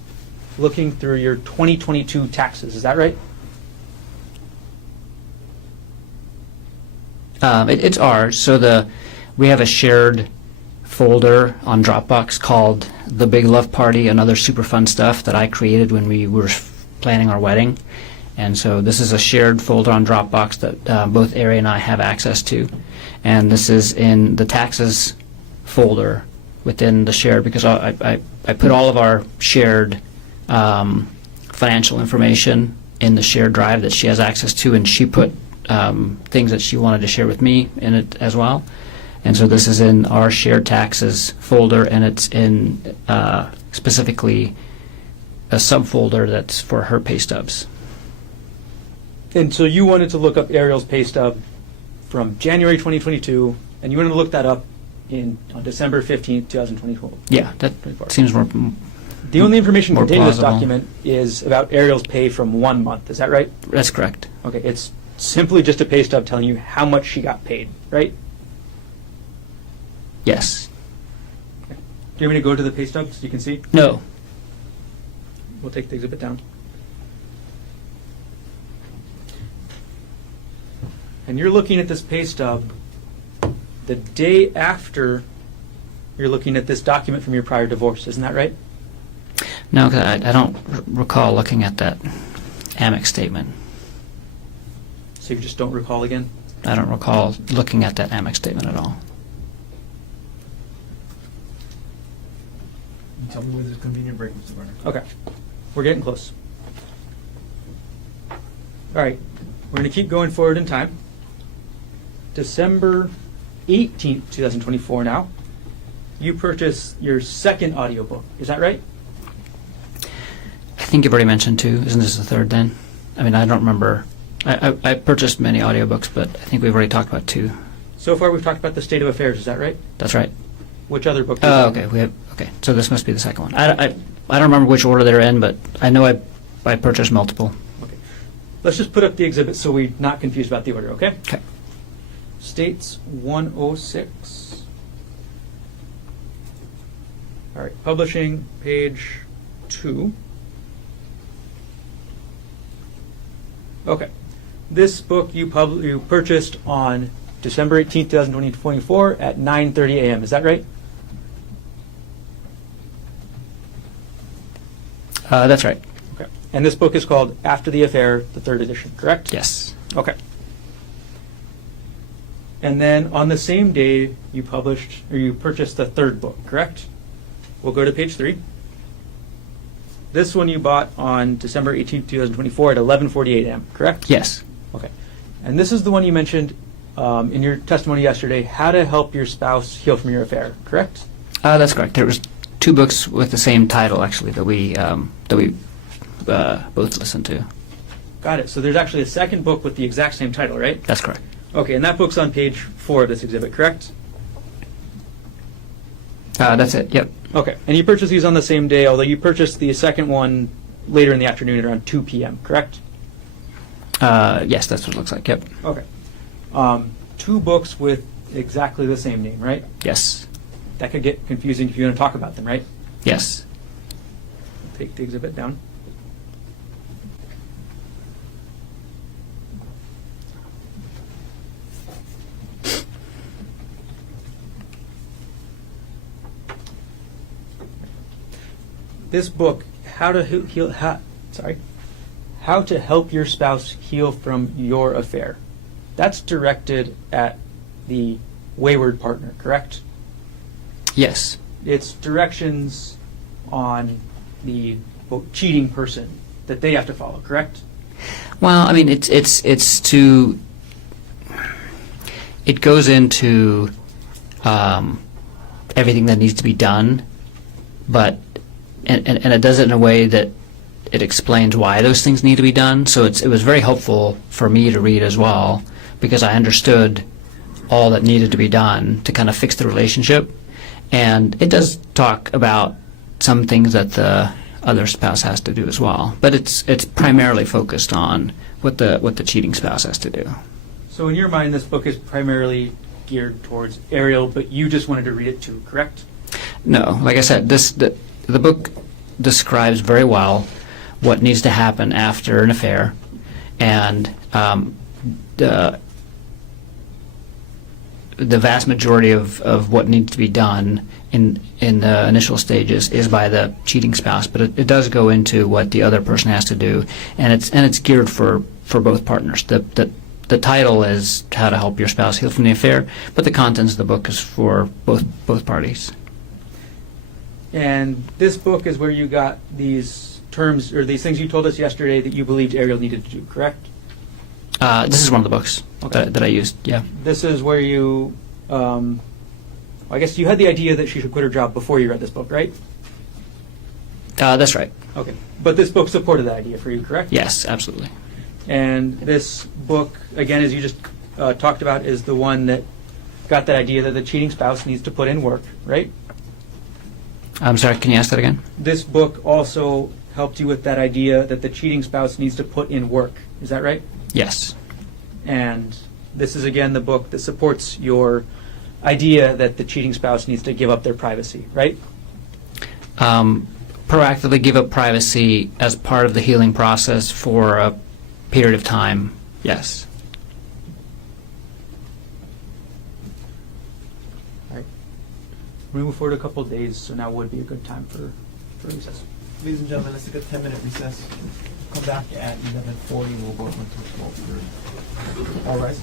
looking through your 2022 taxes. Is that right? It's ours. So we have a shared folder on Dropbox called The Big Love Party and Other Super Fun Stuff that I created when we were planning our wedding. And so this is a shared folder on Dropbox that both Ari and I have access to. And this is in the taxes folder within the shared, because I put all of our shared financial information in the shared drive that she has access to, and she put things that she wanted to share with me in it as well. And so this is in our shared taxes folder, and it's in specifically a subfolder that's for her pay stubs. And so you wanted to look up Ariel's pay stub from January 2022, and you wanted to look that up on December 15th, 2024. Yeah, that seems more The only information more contained in this plausible. document is about Ariel's pay from 1 month. Is that right? That's correct. Okay, it's simply just a pay stub telling you how much she got paid, right? Yes. Do you want me to go to the pay stub so you can see? No. We'll take the exhibit down. And you're looking at this pay stub the day after you're looking at this document from your prior divorce, isn't that right? No, 'cause I don't recall looking at that Amex statement. So you just don't recall again? I don't recall looking at that Amex statement at all. Tell me when there's a convenient break, Mr. Garner. Okay, we're getting close. All right, we're going to keep going forward in time. December 18th, 2024 now. You purchase your second audiobook, is that right? I think you've already mentioned 2. Isn't this the 3rd then? I mean, I don't remember. I purchased many audiobooks, but I think we've already talked about 2. So far we've talked about the state of affairs, is that right? That's right. Which other book? Oh, okay. Okay. So this must be the second one. I don't remember which order they're in, but I know I purchased multiple. Okay. Let's just put up the exhibit so we're not confused about the order, okay? Okay. States 106. All right, publishing, page 2. Okay. This book you purchased on December 18th, 2024 at 9:30 a.m. Is that right? That's right. Okay. And this book is called After the Affair, the 3rd edition, correct? Yes. Okay. And then on the same day, you purchased the 3rd book, correct? We'll go to page 3. This one you bought on December 18th, 2024 at 11:48 a.m., correct? Yes. Okay. And this is the one you mentioned in your testimony yesterday, How to Help Your Spouse Heal from Your Affair, correct? That's correct. There was 2 books with the same title actually that we both listened to. Got it. So there's actually a second book with the exact same title, right? That's correct. Okay, and that book's on page 4 of this exhibit, correct? That's it. Yep. Okay, and you purchased these on the same day, although you purchased the second one later in the afternoon at around 2 p.m., correct? Yes, that's what it looks like. Yep. Okay. 2 books with exactly the same name, right? Yes. That could get confusing if you want to talk about them, right? Yes. Take the exhibit down. This book, How to Help Your Spouse Heal from Your Affair. That's directed at the wayward partner, correct? Yes. It's directions on the cheating person that they have to follow, correct? Well, I mean, it goes into everything that needs to be done, but and it does it in a way that it explains why those things need to be done. So it was very helpful for me to read as well, because I understood all that needed to be done to kind of fix the relationship. And it does talk about some things that the other spouse has to do as well, but it's primarily focused on what the cheating spouse has to do. So in your mind, this book is primarily geared towards Ariel, but you just wanted to read it too, correct? No, like I said, the book describes very well what needs to happen after an affair, and the vast majority of what needs to be done in the initial stages is by the cheating spouse, but it does go into what the other person has to do, and it's geared for both partners. The title is How to Help Your Spouse Heal from the Affair, but the contents of the book is for both parties. And this book is where you got these terms, or these things you told us yesterday that you believed Ariel needed to do, correct? This is one of the books that I used, yeah. This is where you, I guess you had the idea that she should quit her job before you read this book, right? That's right. Okay. But this book supported that idea for you, correct? Yes, absolutely. And this book, again, as you just talked about, is the one that got that idea that the cheating spouse needs to put in work, right? I'm sorry, can you ask that again? This book also helped you with that idea that the cheating spouse needs to put in work. Is that right? Yes. And this is, again, the book that supports your idea that the cheating spouse needs to give up their privacy, right? Proactively give up privacy as part of the healing process for a period of time, yes. All right. We move forward a couple of days, so now would be a good time for recess. Ladies and gentlemen, let's take a 10-minute recess. Come back at 11:40. We'll go until 12:30. All rise.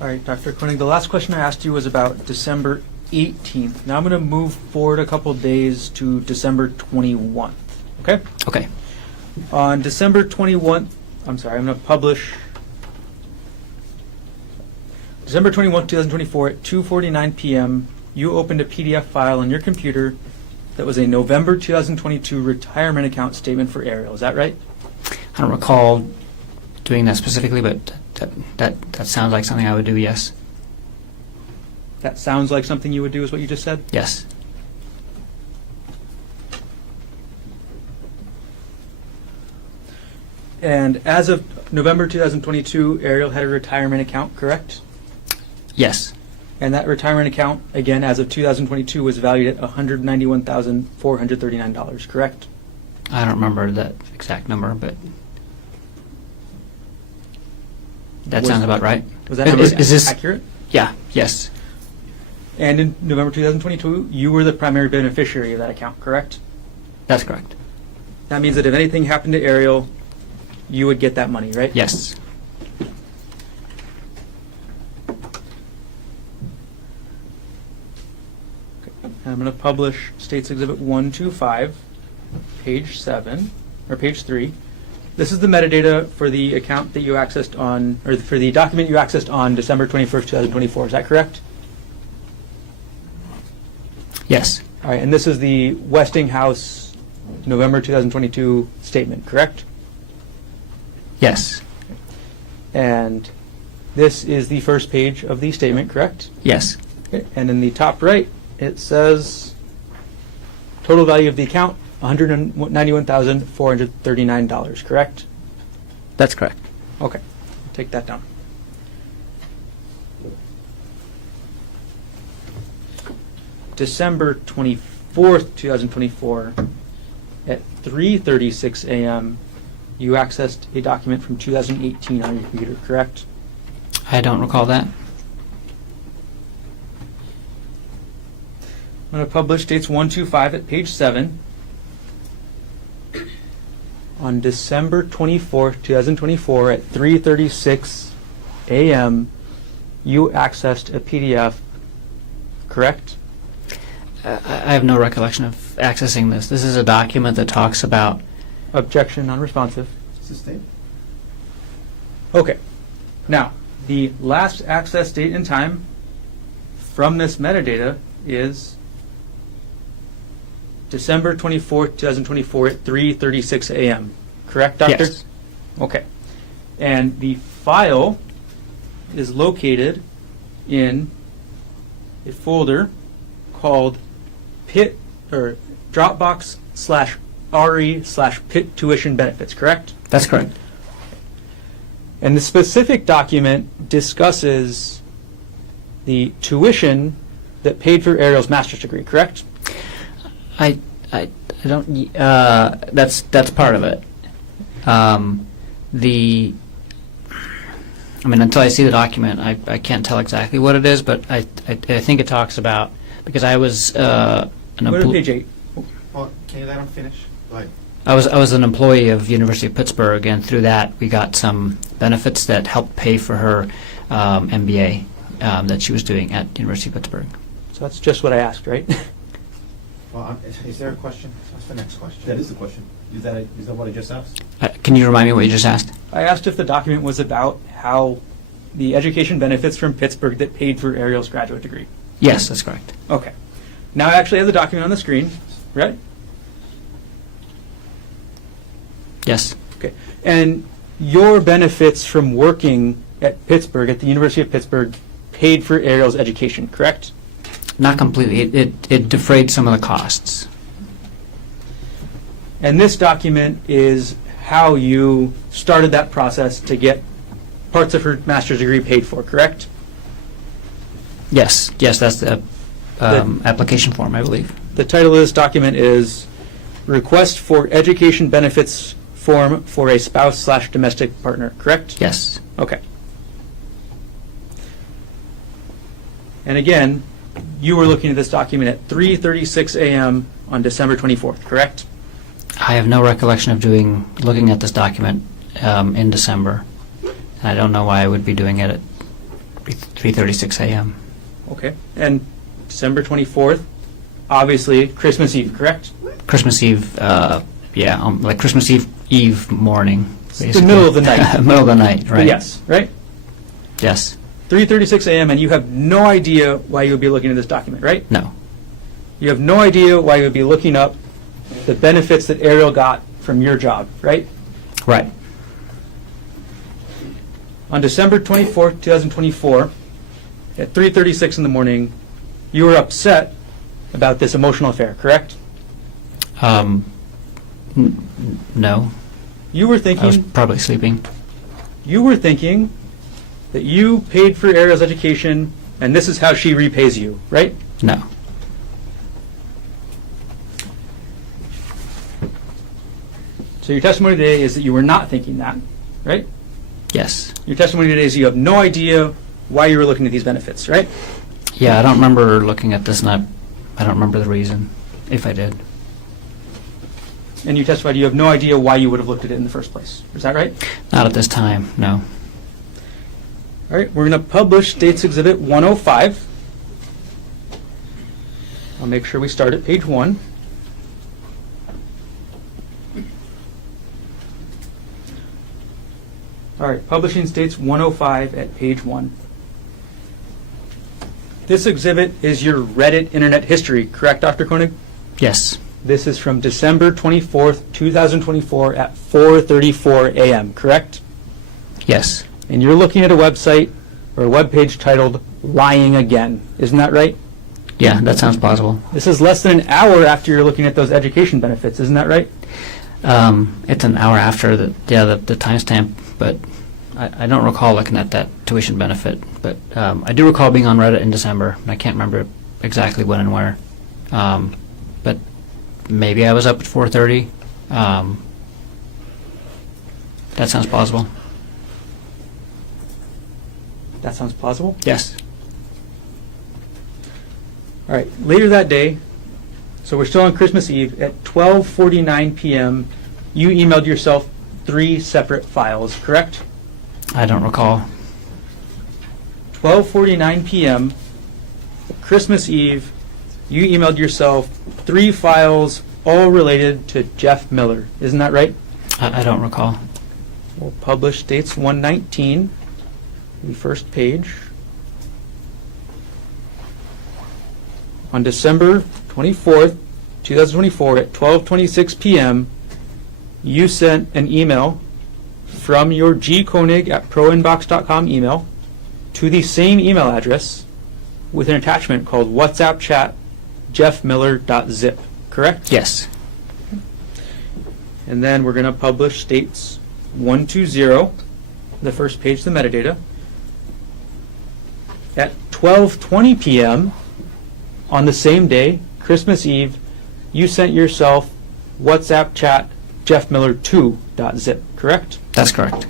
All right, Dr. Koenig, the last question I asked you was about December 18th. Now I'm going to move forward a couple days to December 21st, okay? Okay. On December 21st, I'm sorry, I'm going to publish December 21st, 2024 at 2:49 p.m. You opened a PDF file on your computer that was a November 2022 retirement account statement for Ariel. Is that right? I don't recall doing that specifically, but that sounds like something I would do, yes. That sounds like something you would do, is what you just said? Yes. And as of November 2022, Ariel had a retirement account, correct? Yes. And that retirement account, again, as of 2022, was valued at $191,439, correct? I don't remember that exact number, but that sounds about right. Was that number is this accurate? Yeah, yes. And in November 2022, you were the primary beneficiary of that account, correct? That's correct. That means that if anything happened to Ariel, you would get that money, right? Yes. I'm going to publish States Exhibit 125, page 7, or page 3. This is the metadata for the account that you accessed on, or for the document you accessed on December 21st, 2024. Is that correct? Yes. All right, and this is the Westinghouse November 2022 statement, correct? Yes. And this is the first page of the statement, correct? Yes. Okay. And in the top right, it says total value of the account, $191,439, correct? That's correct. Okay, take that down. December 24th, 2024, at 3:36 a.m., you accessed a document from 2018 on your computer, correct? I don't recall that. I'm going to publish dates 125 at page 7. On December 24th, 2024, at 3:36 a.m., you accessed a PDF, correct? I have no recollection of accessing this. This is a document that talks about. Objection, non-responsive. Sustained. Okay. Now, the last access date and time from this metadata is December 24th, 2024 at 3:36 a.m. Correct, Doctor? Yes. Okay. And the file is located in a folder called Dropbox /Ari/Pit tuition benefits, correct? That's correct. And the specific document discusses the tuition that paid for Ariel's master's degree, correct? I don't. That's part of it. Until I see the document, I can't tell exactly what it is, but I think it talks about, because I was Go to page 8. Well, can you let him finish? Go ahead. I was an employee of University of Pittsburgh, and through that we got some benefits that helped pay for her MBA that she was doing at University of Pittsburgh. So that's just what I asked, right? Well, is there a question? What's the next question? That is the question. Is that what I just asked? Can you remind me what you just asked? I asked if the document was about how the education benefits from Pittsburgh that paid for Ariel's graduate degree. Yes, that's correct. Okay. Now I actually have the document on the screen, right? Yes. Okay. And your benefits from working at Pittsburgh, at the University of Pittsburgh, paid for Ariel's education, correct? Not completely. It defrayed some of the costs. And this document is how you started that process to get parts of her master's degree paid for, correct? Yes, that's the application form, I believe. The title of this document is Request for Education Benefits Form for a Spouse/Domestic Partner, correct? Yes. Okay. And again, you were looking at this document at 3:36 a.m. on December 24th, correct? I have no recollection of looking at this document in December. And I don't know why I would be doing it at 3:36 a.m. Okay. And December 24th, obviously Christmas Eve, correct? Christmas Eve, like Christmas Eve morning, basically. The middle of the night. Middle of the night, right? But yes, right? Yes. 3:36 a.m. and you have no idea why you would be looking at this document, right? No. You have no idea why you would be looking up the benefits that Ariel got from your job, right? Right. On December 24th, 2024, at 3:36 in the morning, you were upset about this emotional affair, correct? No. You were I was thinking probably sleeping. that you paid for Ariel's education and this is how she repays you, right? No. So your testimony today is that you were not thinking that, right? Yes. Your testimony today is you have no idea why you were looking at these benefits, right? Yeah, I don't remember looking at this, and I don't remember the reason, if I did. And you testified you have no idea why you would have looked at it in the first place. Is that right? Not at this time, no. All right, we're going to publish State's Exhibit 105. I'll make sure we start at page 1. All right, publishing States 105 at page 1. This exhibit is your Reddit internet history, correct, Dr. Koenig? Yes. This is from December 24th, 2024 at 4:34 a.m., correct? Yes. And you're looking at a website or a webpage titled Lying Again. Isn't that right? Yeah, that sounds plausible. This is less than an hour after you're looking at those education benefits. Isn't that right? It's an hour after the timestamp, but I don't recall looking at that tuition benefit. But I do recall being on Reddit in December, and I can't remember exactly when and where. But maybe I was up at 4:30. That sounds plausible. That sounds plausible. Yes. All right. Later that day, so we're still on Christmas Eve, at 12:49 p.m., you emailed yourself 3 separate files, correct? I don't recall. 12:49 p.m., Christmas Eve, you emailed yourself 3 files, all related to Jeff Miller. Isn't that right? I don't recall. We'll publish dates 119, the first page. On December 24th, 2024 at 12:26 p.m., you sent an email from your gkoenig at proinbox.com email to the same email address with an attachment called WhatsApp chat jeffmiller.zip, correct? Yes. And then we're going to publish states 120, the first page, the metadata. At 12:20 p.m. on the same day, Christmas Eve, you sent yourself WhatsApp chat jeffmiller2.zip, correct? That's correct.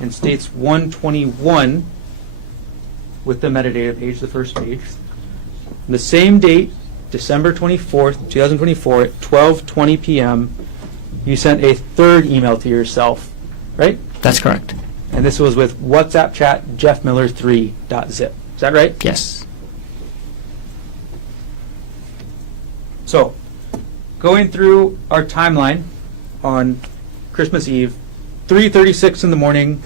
And states 121 with the metadata page, the first page. On the same date, December 24th, 2024 at 12:20 p.m., you sent a third email to yourself, right? That's correct. And this was with WhatsApp chat jeffmiller3.zip. Is that right? Yes. So, going through our timeline on Christmas Eve, 3:36 in the morning,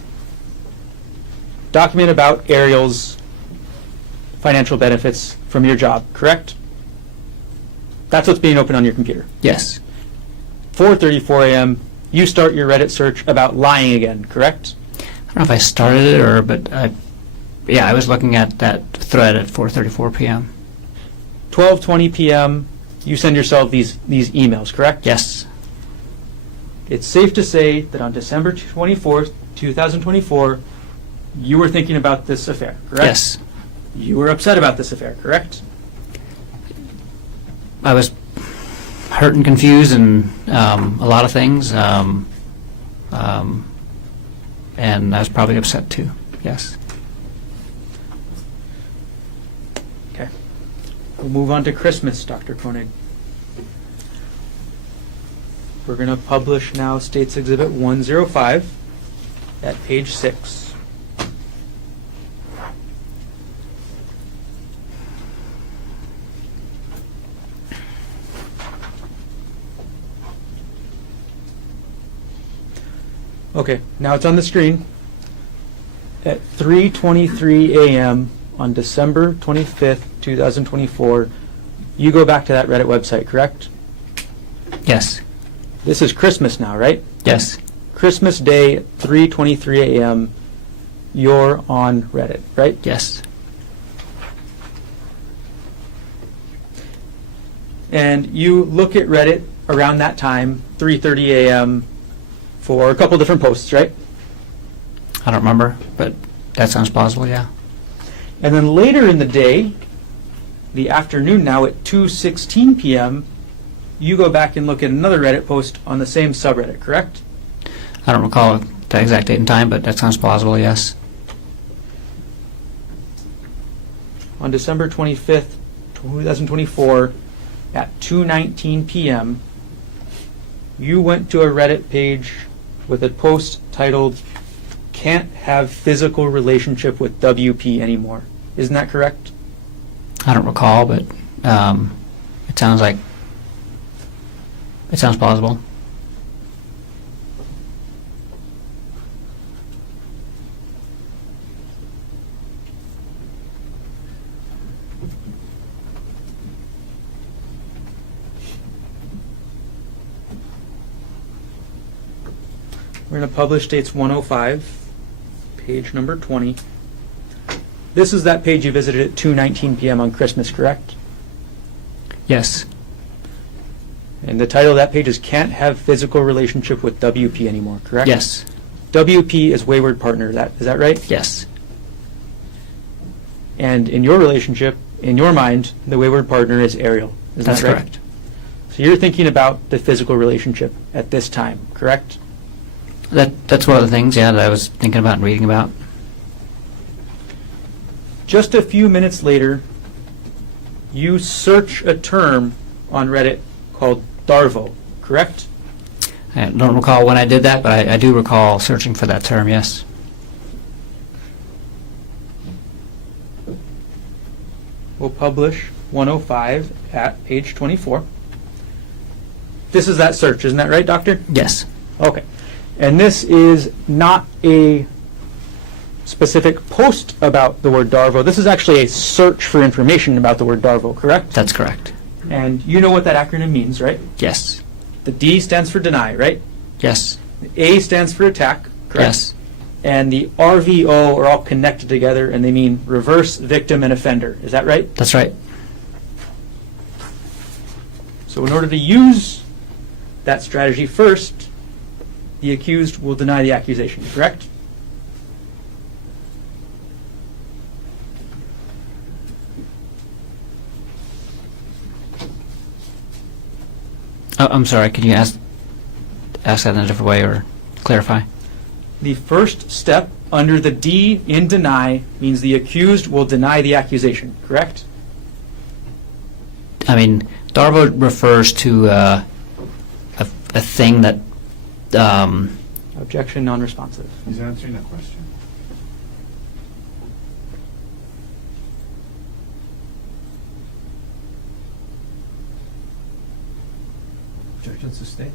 document about Ariel's financial benefits from your job, correct? That's what's being opened on your computer. Yes. 4:34 a.m., you start your Reddit search about lying again, correct? I don't know if I started it but Yeah, I was looking at that thread at 4:34 p.m. 12:20 p.m., you send yourself these emails, correct? Yes. It's safe to say that on December 24th, 2024, you were thinking about this affair, correct? Yes. You were upset about this affair, correct? I was hurt and confused and a lot of things. And I was probably upset too. Yes. Okay. We'll move on to Christmas, Dr. Koenig. We're going to publish now States Exhibit 105 at page 6. Okay, now it's on the screen. At 3:23 a.m. on December 25th, 2024, you go back to that Reddit website, correct? Yes. This is Christmas now, right? Yes. Christmas Day at 3:23 a.m. You're on Reddit, right? Yes. And you look at Reddit around that time, 3:30 a.m., for a couple different posts, right? I don't remember, but that sounds plausible, yeah. And then later in the day, the afternoon now at 2:16 p.m., you go back and look at another Reddit post on the same subreddit, correct? I don't recall the exact date and time, but that sounds plausible, yes. On December 25th, 2024, at 2:19 p.m., you went to a Reddit page with a post titled, "Can't Have Physical Relationship with WP Anymore." Isn't that correct? I don't recall, but it sounds plausible. We're going to publish States 105, page number 20. This is that page you visited at 2:19 p.m. on Christmas, correct? Yes. And the title of that page is "Can't Have Physical Relationship with WP Anymore," correct? Yes. WP is wayward partner. Is that right? Yes. And in your relationship, in your mind, the wayward partner is Ariel. Is That's that right? correct. So you're thinking about the physical relationship at this time, correct? That's one of the things, yeah, that I was thinking about and reading about. Just a few minutes later, you search a term on Reddit called Darvo, correct? I don't recall when I did that, but I do recall searching for that term, yes. We'll publish 105 at page 24. This is that search, isn't that right, Doctor? Yes. Okay. And this is not a specific post about the word Darvo. This is actually a search for information about the word Darvo, correct? That's correct. And you know what that acronym means, right? Yes. The D stands for deny, right? Yes. The A stands for attack, correct? Yes. And the RVO are all connected together, and they mean reverse, victim, and offender. Is that right? That's right. So in order to use that strategy first, the accused will deny the accusation, correct? Oh, I'm sorry, can you ask that in a different way or clarify? The first step under the D in deny means the accused will deny the accusation, correct? I mean, Darvo refers to a thing that Objection, non-responsive. He's answering a question. Objection sustained.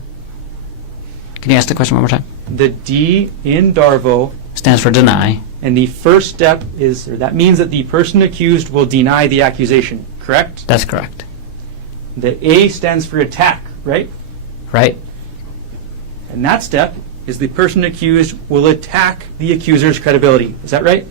Can you ask the question one more time? The D in Darvo, Stands for deny. and the first step is, or that means that the person accused will deny the accusation, correct? That's correct. The A stands for attack, right? Right? And that step is the person accused will attack the accuser's credibility. Is that right?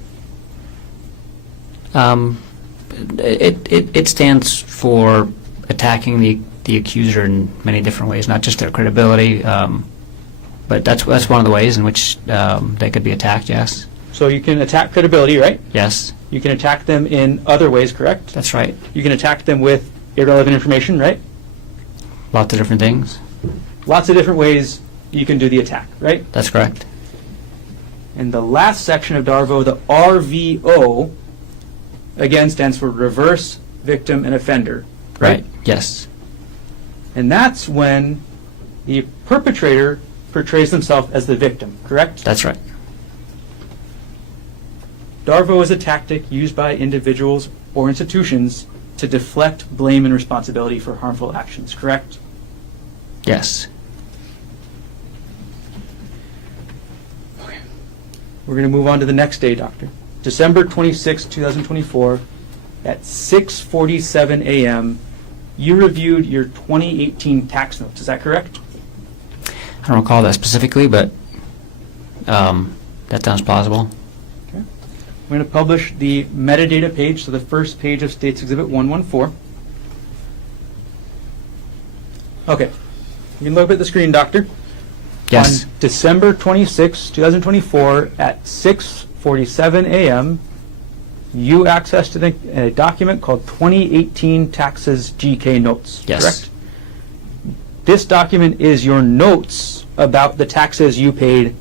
It stands for attacking the accuser in many different ways, not just their credibility, but that's one of the ways in which they could be attacked. Yes. So you can attack credibility, right? Yes. You can attack them in other ways, correct? That's right. You can attack them with irrelevant information, right? Lots of different things. Lots of different ways you can do the attack, right? That's correct. And the last section of DARVO, the RVO, again stands for reverse victim and offender, right? Yes. And that's when the perpetrator portrays themselves as the victim, correct? That's right. DARVO is a tactic used by individuals or institutions to deflect blame and responsibility for harmful actions, correct? Yes. Okay. We're going to move on to the next day, Doctor. December 26, 2024, at 6:47 a.m., you reviewed your 2018 tax notes. Is that correct? I don't recall that specifically, but that sounds plausible. Okay. We're going to publish the metadata page, so the first page of States Exhibit 114. Okay. You can look at the screen, Doctor. Yes. On December 26, 2024, at 6:47 a.m., you accessed a document called 2018 Taxes GK Notes, Yes. correct? This document is your notes about the taxes you paid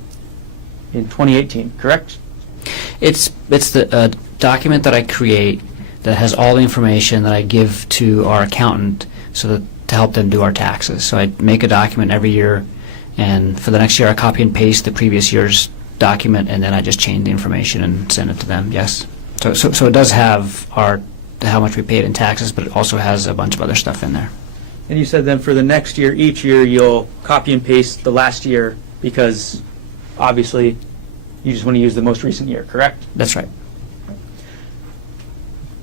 in 2018, correct? It's the document that I create that has all the information that I give to our accountant so that to help them do our taxes. So I make a document every year, and for the next year I copy and paste the previous year's document, and then I just change the information and send it to them. Yes. So it does have how much we paid in taxes, but it also has a bunch of other stuff in there. And you said then for the next year, each year you'll copy and paste the last year because obviously you just want to use the most recent year, correct? That's right.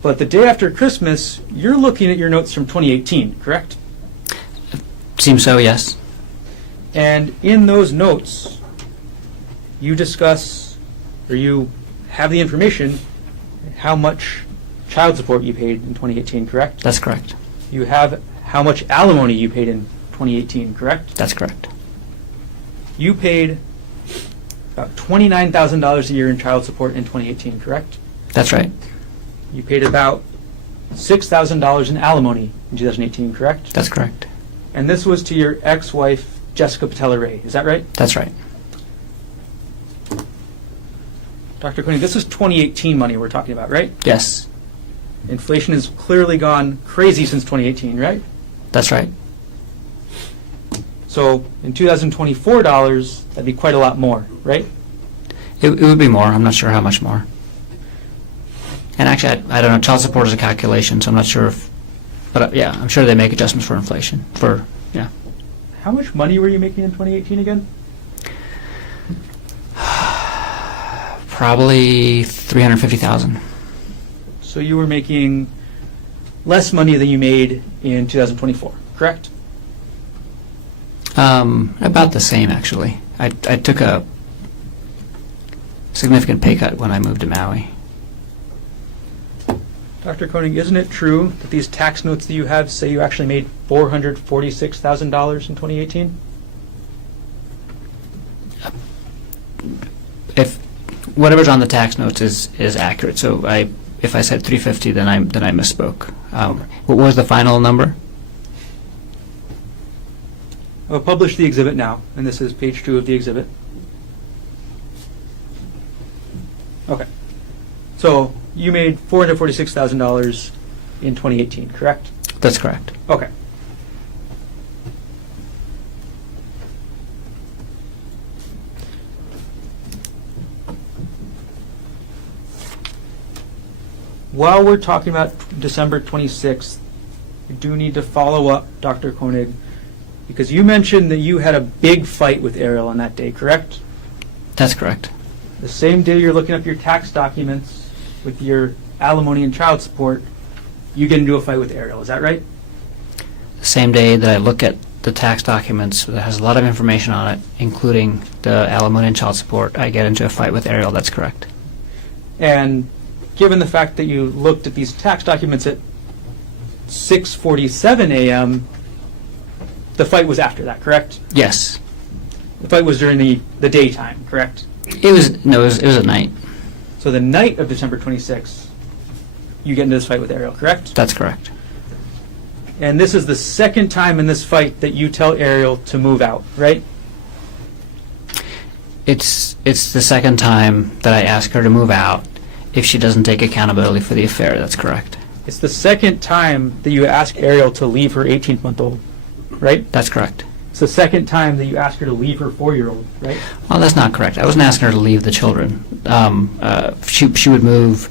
But the day after Christmas, you're looking at your notes from 2018, correct? Seems so, yes. And in those notes, you discuss, or you have the information, how much child support you paid in 2018, correct? That's correct. You have how much alimony you paid in 2018, correct? That's correct. You paid about $29,000 a year in child support in 2018, correct? That's right. You paid about $6,000 in alimony in 2018, correct? That's correct. And this was to your ex-wife, Jessica Patella-Ray. Is that right? That's right. Dr. Koenig, this is 2018 money we're talking about, right? Yes. Inflation has clearly gone crazy since 2018, right? That's right. So in 2024 dollars, that'd be quite a lot more, right? It would be more. I'm not sure how much more. And actually, I don't know. Child support is a calculation, so I'm not sure if. But yeah, I'm sure they make adjustments for inflation. Yeah. How much money were you making in 2018 again? Probably $350,000. So you were making less money than you made in 2024, correct? About the same, actually. I took a significant pay cut when I moved to Maui. Dr. Koenig, isn't it true that these tax notes that you have say you actually made $446,000 in 2018? If whatever's on the tax notes is accurate, so if I said 350, then I misspoke. What was the final number? I'll publish the exhibit now, and this is page 2 of the exhibit. Okay. So you made $446,000 in 2018, correct? That's correct. Okay. While we're talking about December 26th, we do need to follow up, Dr. Koenig, because you mentioned that you had a big fight with Ariel on that day, correct? That's correct. The same day you're looking up your tax documents with your alimony and child support, you get into a fight with Ariel. Is that right? The same day that I look at the tax documents that has a lot of information on it, including the alimony and child support, I get into a fight with Ariel. That's correct. And given the fact that you looked at these tax documents at 6:47 a.m., the fight was after that, correct? Yes. The fight was during the daytime, correct? It was at night. So the night of December 26th, you get into this fight with Ariel, correct? That's correct. And this is the second time in this fight that you tell Ariel to move out, right? It's the second time that I ask her to move out if she doesn't take accountability for the affair. That's correct. It's the second time that you ask Ariel to leave her 18-month-old, right? That's correct. It's the second time that you ask her to leave her 4-year-old, right? Well, that's not correct. I wasn't asking her to leave the children. She would move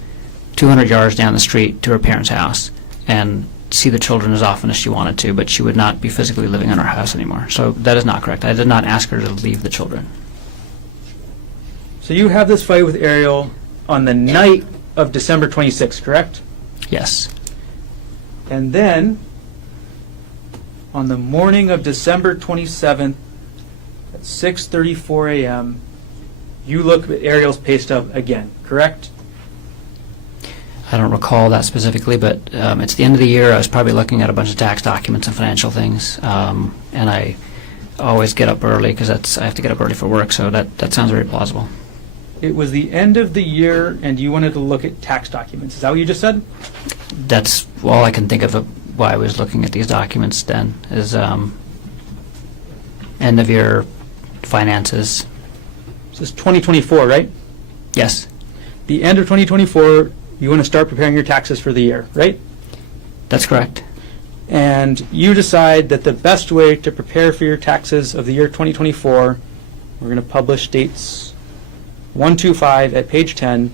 200 yards down the street to her parents' house and see the children as often as she wanted to, but she would not be physically living in our house anymore. So that is not correct. I did not ask her to leave the children. So you have this fight with Ariel on the night of December 26th, correct? Yes. And then, on the morning of December 27th at 6:34 a.m., you look at Ariel's pay stub again, correct? I don't recall that specifically, but it's the end of the year. I was probably looking at a bunch of tax documents and financial things, and I always get up early because I have to get up early for work, so that sounds very plausible. It was the end of the year, and you wanted to look at tax documents. Is that what you just said? That's all I can think of why I was looking at these documents then, is end of year finances. This is 2024, right? Yes, The end of 2024, you want to start preparing your taxes for the year, right? that's correct. And you decide that the best way to prepare for your taxes of the year 2024, we're going to publish dates 125 at page 10.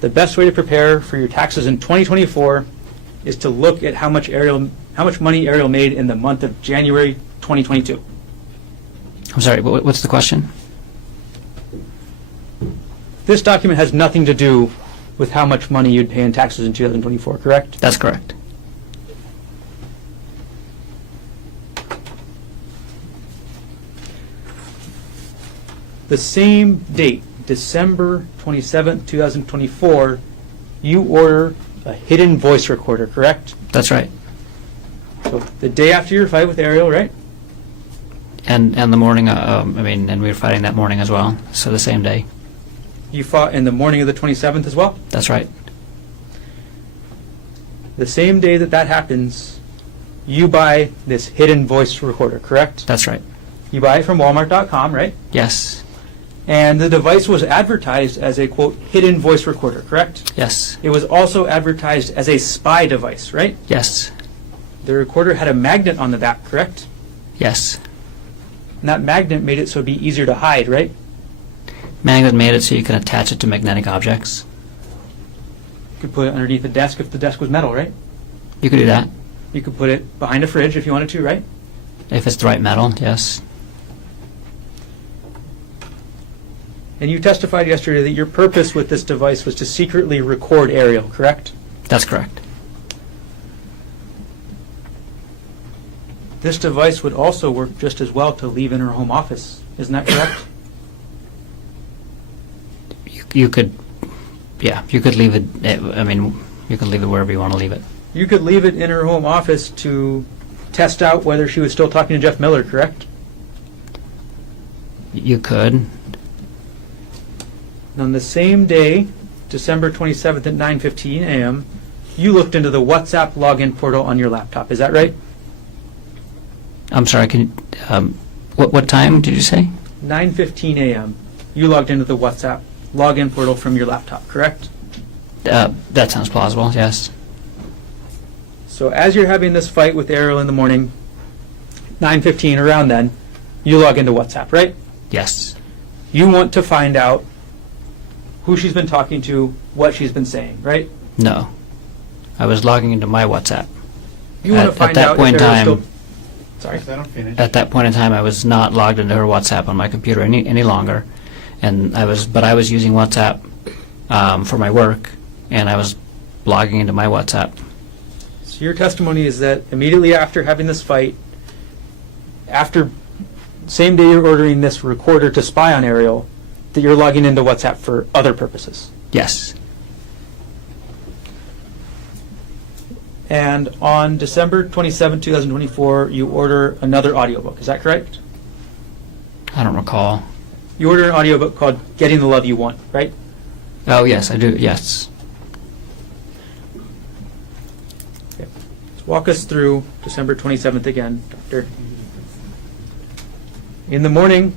The best way to prepare for your taxes in 2024 is to look at how much money Ariel made in the month of January 2022. I'm sorry, what's the question? This document has nothing to do with how much money you'd pay in taxes in 2024, correct? That's correct. The same date, December 27th, 2024, you order a hidden voice recorder, correct? That's right. So the day after your fight with Ariel, right? And the morning, and we were fighting that morning as well, so the same day. You fought in the morning of the 27th as well? That's right. The same day that happens, you buy this hidden voice recorder, correct? That's right. You buy it from Walmart.com, right? Yes. And the device was advertised as a, quote, hidden voice recorder, correct? Yes. It was also advertised as a spy device, right? Yes. The recorder had a magnet on the back, correct? Yes. And that magnet made it so it'd be easier to hide, right? Magnet made it so you can attach it to magnetic objects. You could put it underneath the desk if the desk was metal, right? You could do that. You could put it behind a fridge if you wanted to, right? If it's the right metal, yes. And you testified yesterday that your purpose with this device was to secretly record Ariel, correct? That's correct. This device would also work just as well to leave in her home office. Isn't that correct? You could leave it, you could leave it wherever you want to leave it. You could leave it in her home office to test out whether she was still talking to Jeff Miller, correct? You could. And on the same day, December 27th at 9:15 a.m., you looked into the WhatsApp login portal on your laptop. Is that right? I'm sorry, what time did you say? 9:15 a.m. You logged into the WhatsApp login portal from your laptop, correct? That sounds plausible, yes. So as you're having this fight with Ariel in the morning, 9:15, around then, you log into WhatsApp, right? Yes. You want to find out who she's been talking to, what she's been saying, right? No. I was logging into my WhatsApp. You want to At find that out point if in Ariel's time, still... Sorry. Let them finish. At that point in time, I was not logged into her WhatsApp on my computer any longer, and I was using WhatsApp for my work, and I was logging into my WhatsApp. So your testimony is that immediately after having this fight, same day you're ordering this recorder to spy on Ariel, that you're logging into WhatsApp for other purposes. Yes. And on December 27, 2024, you order another audiobook. Is that correct? I don't recall. You order an audiobook called Getting the Love You Want, right? Oh, yes, I do. Yes. Okay. Let's walk us through December 27th again, Doctor. In the morning,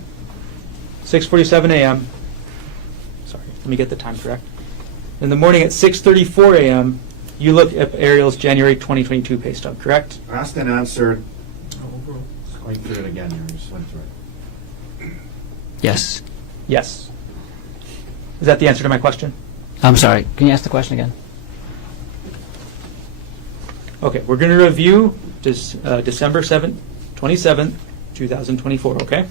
6:47 a.m. Sorry, let me get the time correct. In the morning at 6:34 a.m., you look at Ariel's January 2022 pay stub, correct? Asked and answered. Going through it again here. We just went through it. Yes. Yes. Is that the answer to my question? I'm sorry. Can you ask the question again? Okay, we're going to review December 27th, 2024, okay?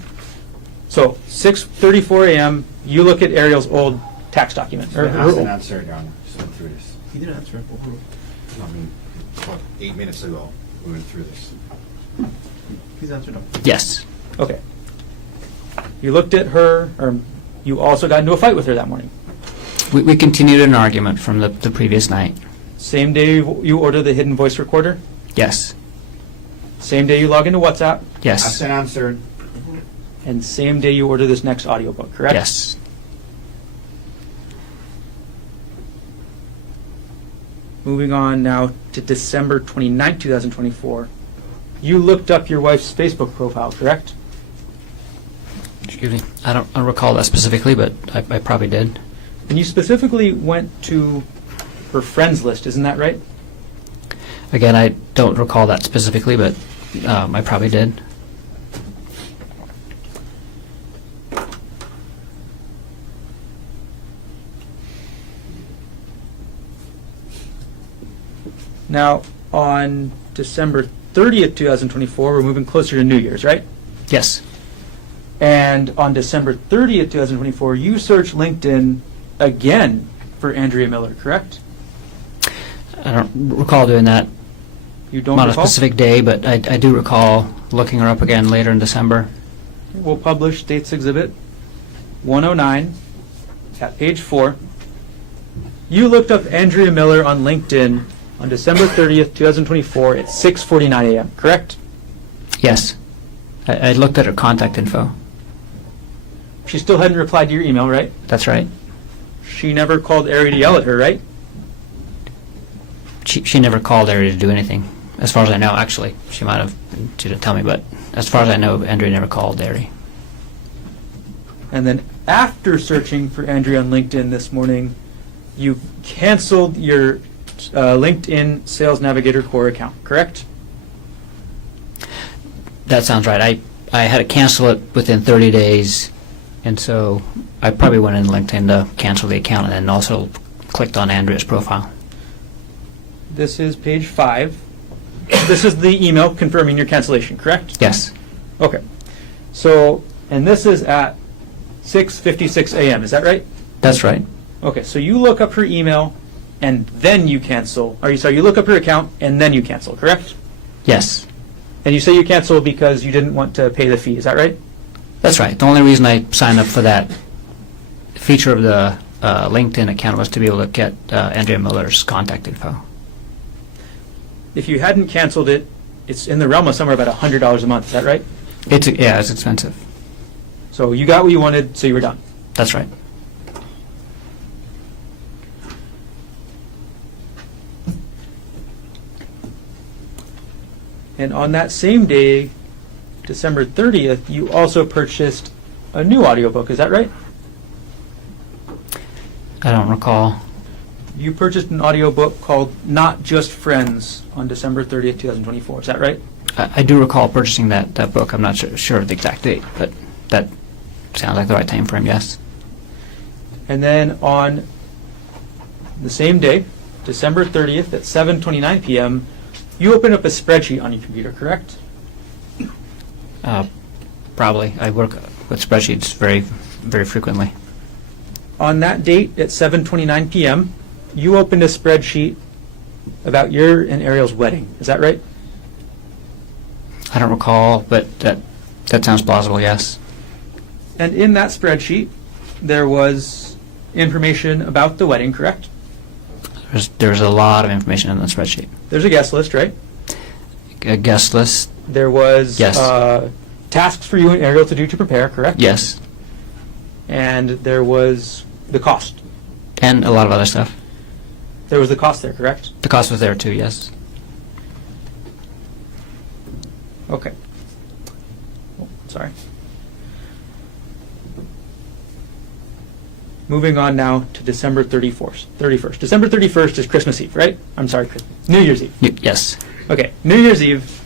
So, 6:34 a.m., you look at Ariel's old tax document. Asked and answered, Your Honor. Just went through this. He didn't answer it. I mean, about 8 minutes ago, we went through this. Please answer no. Yes. Okay. You looked at her, or you also got into a fight with her that morning. We continued an argument from the previous night. Same day you order the hidden voice recorder. Yes. Same day you log into WhatsApp. Asked Yes. and answered. And same day you order this next audiobook, correct? Yes. Moving on now to December 29th, 2024. You looked up your wife's Facebook profile, correct? Excuse me. I don't recall that specifically, but I probably did. And you specifically went to her friends list, isn't that right? Again, I don't recall that specifically, but I probably did. Now, on December 30th, 2024, we're moving closer to New Year's, right? Yes. And on December 30th, 2024, you search LinkedIn again for Andrea Miller, correct? I don't recall doing that. You don't Not recall? a specific day, but I do recall looking her up again later in December. We'll publish States Exhibit 109 at page 4. You looked up Andrea Miller on LinkedIn on December 30th, 2024 at 6:49 a.m., correct? Yes. I looked at her contact info. She still hadn't replied to your email, right? That's right. She never called Ari to yell at her, right? She never called Ari to do anything, as far as I know, actually. She might have, she didn't tell me, but as far as I know, Andrea never called Ari. And then after searching for Andrea on LinkedIn this morning, you canceled your LinkedIn Sales Navigator Core account, correct? That sounds right. I had to cancel it within 30 days, and so I probably went in LinkedIn to cancel the account and then also clicked on Andrea's profile. This is page 5. This is the email confirming your cancellation, correct? Yes. Okay. So, and this is at 6:56 a.m., is that right? That's right. Okay, so you look up her email and then you cancel. You look up her account and then you cancel, correct? Yes. And you say you cancel because you didn't want to pay the fee, is that right? That's right. The only reason I signed up for that feature of the LinkedIn account was to be able to get Andrea Miller's contact info. If you hadn't canceled it, it's in the realm of somewhere about $100 a month, is that right? It's expensive. So you got what you wanted, so you were done. That's right. And on that same day, December 30th, you also purchased a new audiobook, is that right? I don't recall. You purchased an audiobook called Not Just Friends on December 30th, 2024, is that right? I do recall purchasing that book. I'm not sure of the exact date, but that sounds like the right time frame, yes. And then on the same day, December 30th at 7:29 p.m., you open up a spreadsheet on your computer, correct? Probably. I work with spreadsheets very, very frequently. On that date at 7:29 p.m., you opened a spreadsheet about your and Ariel's wedding. Is that right? I don't recall, but that sounds plausible, yes. And in that spreadsheet, there was information about the wedding, correct? There's a lot of information in the spreadsheet. There's a guest list, right? A guest list. There was Yes. Tasks for you and Ariel to do to prepare, correct? Yes. And there was the cost. And a lot of other stuff. There was the cost there, correct? The cost was there too, yes. Okay. Oh, sorry. Moving on now to December 31st. December 31st is Christmas Eve, right? I'm sorry, New Year's Eve. Yes. Okay, New Year's Eve,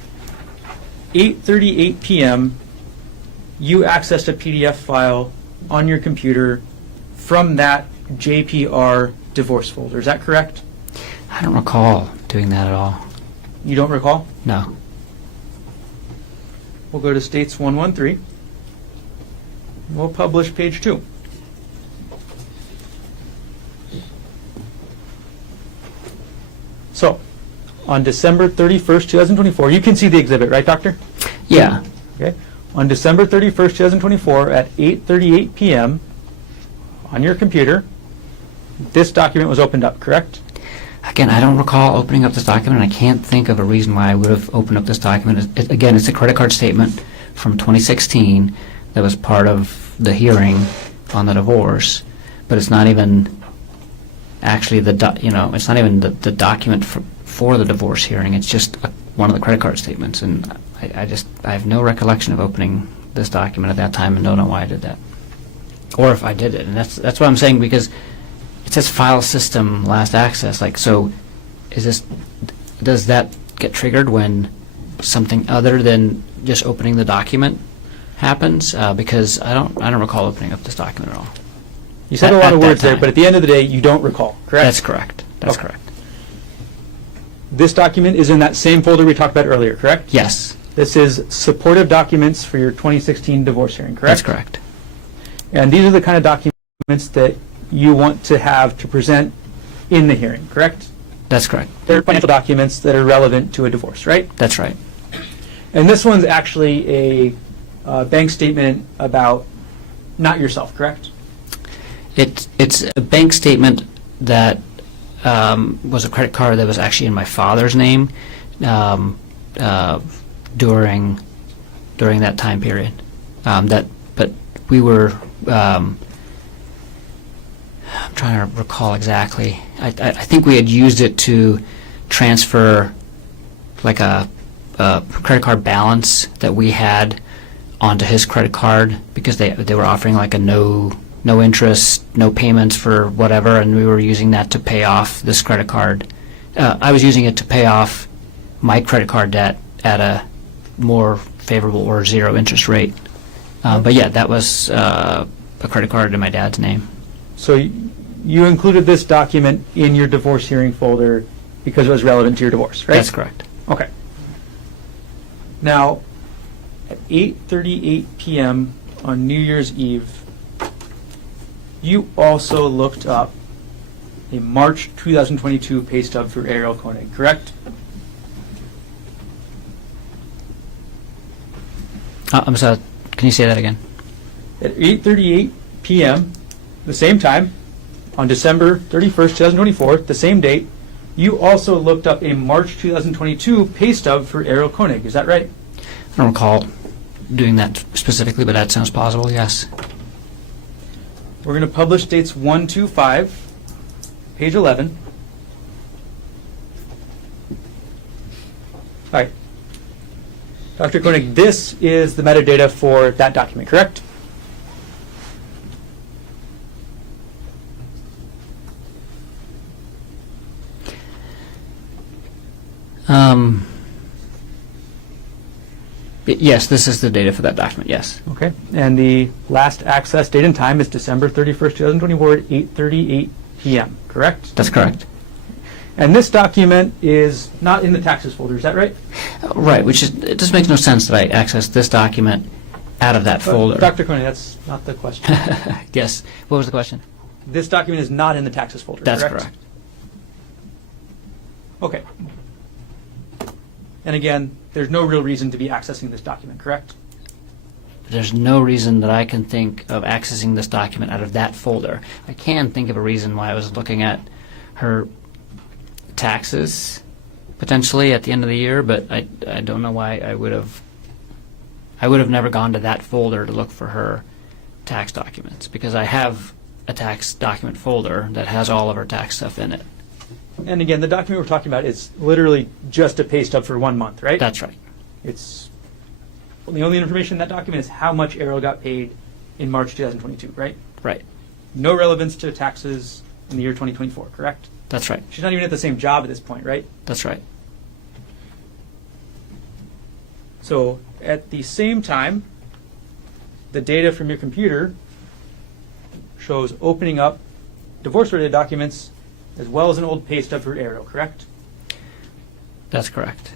8:38 p.m., you accessed a PDF file on your computer from that JPR divorce folder. Is that correct? I don't recall doing that at all. You don't recall? No. We'll go to States 113. We'll publish page 2. So, on December 31st, 2024, you can see the exhibit, right, Doctor? Yeah. Okay. On December 31st, 2024, at 8:38 p.m., on your computer, this document was opened up, correct? Again, I don't recall opening up this document, and I can't think of a reason why I would have opened up this document. Again, it's a credit card statement from 2016 that was part of the hearing on the divorce, but it's not even actually it's not even the document for the divorce hearing. It's just one of the credit card statements, and I have no recollection of opening this document at that time, and don't know why I did that, or if I did it. And that's what I'm saying, because it says file system last access. Like, so does that get triggered when something other than just opening the document happens? Because I don't recall opening up this document at all. You said a lot of At that words there, time. but at the end of the day, you don't recall, correct? That's correct. That's Okay. correct. This document is in that same folder we talked about earlier, correct? Yes, This is supportive documents for your 2016 divorce hearing, correct? that's correct. And these are the kind of documents that you want to have to present in the hearing, correct? That's correct. They're financial documents that are relevant to a divorce, right? That's right. And this one's actually a bank statement about not yourself, correct? It's a bank statement that was a credit card that was actually in my father's name during that time period. But we were. I'm trying to recall exactly. I think we had used it to transfer like a credit card balance that we had onto his credit card, because they were offering like a no interest, no payments for whatever, and we were using that to pay off this credit card. I was using it to pay off my credit card debt at a more favorable or zero interest rate. But yeah, that was a credit card in my dad's name. So you included this document in your divorce hearing folder because it was relevant to your divorce, right? That's correct. Okay. Now, at 8:38 p.m. on New Year's Eve, you also looked up a March 2022 pay stub for Ariel Koenig, correct? I'm sorry. Can you say that again? At 8:38 p.m., the same time, on December 31st, 2024, the same date, you also looked up a March 2022 pay stub for Ariel Koenig. Is that right? I don't recall doing that specifically, but that sounds plausible, yes. We're going to publish dates 1 to 5, page 11. All right. Dr. Koenig, this is the metadata for that document, correct? Yes, this is the data for that document, yes. Okay. And the last access date and time is December 31st, 2024 at 8:38 p.m., correct? That's correct. And this document is not in the taxes folder, is that right? Right, which is, it just makes no sense that I accessed this document out of that folder. Dr. Koenig, that's not the question. Yes. What was the question? This document is not in the taxes folder, That's correct? correct. Okay. And again, there's no real reason to be accessing this document, correct? There's no reason that I can think of accessing this document out of that folder. I can think of a reason why I was looking at her taxes potentially at the end of the year, but I don't know why I would have never gone to that folder to look for her tax documents, because I have a tax document folder that has all of her tax stuff in it. And again, the document we're talking about is literally just a pay stub for 1 month, right? That's right. It's the only information in that document is how much Ariel got paid in March 2022, right? Right. No relevance to taxes in the year 2024, correct? That's right. She's not even at the same job at this point, right? That's right. So at the same time, the data from your computer shows opening up divorce-related documents as well as an old pay stub for Ariel, correct? That's correct.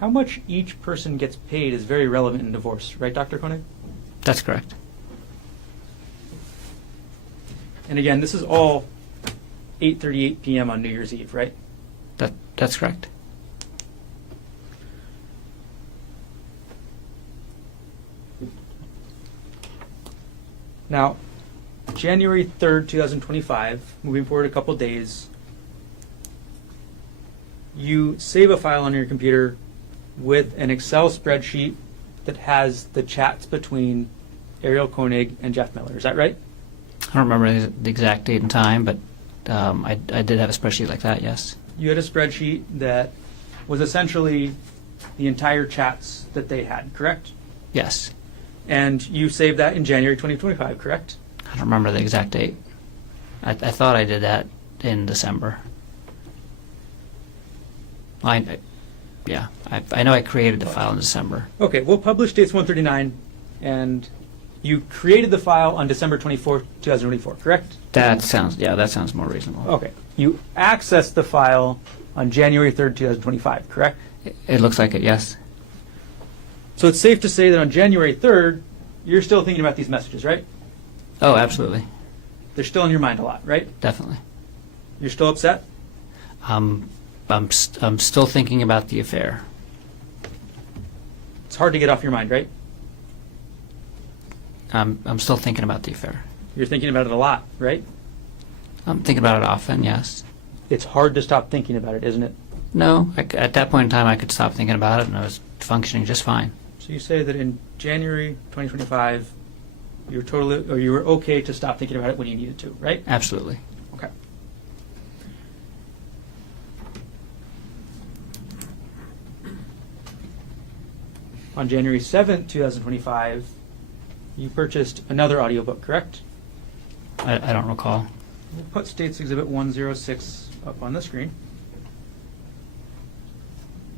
How much each person gets paid is very relevant in divorce, right, Dr. Koenig? That's correct. And again, this is all 8:38 p.m. on New Year's Eve, right? That's correct. Now, January 3rd, 2025, moving forward a couple days, you save a file on your computer with an Excel spreadsheet that has the chats between Ariel Koenig and Jeff Miller. Is that right? I don't remember the exact date and time, but I did have a spreadsheet like that, yes. You had a spreadsheet that was essentially the entire chats that they had, correct? Yes. And you saved that in January 2025, correct? I don't remember the exact date. I thought I did that in December. I know I created the file in December. Okay, we'll publish dates 139, and you created the file on December 24th, 2024, correct? That sounds more reasonable. Okay. You accessed the file on January 3rd, 2025, correct? It looks like it, yes. So it's safe to say that on January 3rd, you're still thinking about these messages, right? Oh, absolutely. They're still in your mind a lot, right? Definitely. You're still upset? I'm still thinking about the affair. It's hard to get off your mind, right? I'm still thinking about the affair. You're thinking about it a lot, right? I'm thinking about it often, yes. It's hard to stop thinking about it, isn't it? No, at that point in time, I could stop thinking about it, and I was functioning just fine. So you say that in January 2025, you were okay to stop thinking about it when you needed to, right? Absolutely. Okay. On January 7th, 2025, you purchased another audiobook, correct? I don't recall. We'll put States Exhibit 106 up on the screen.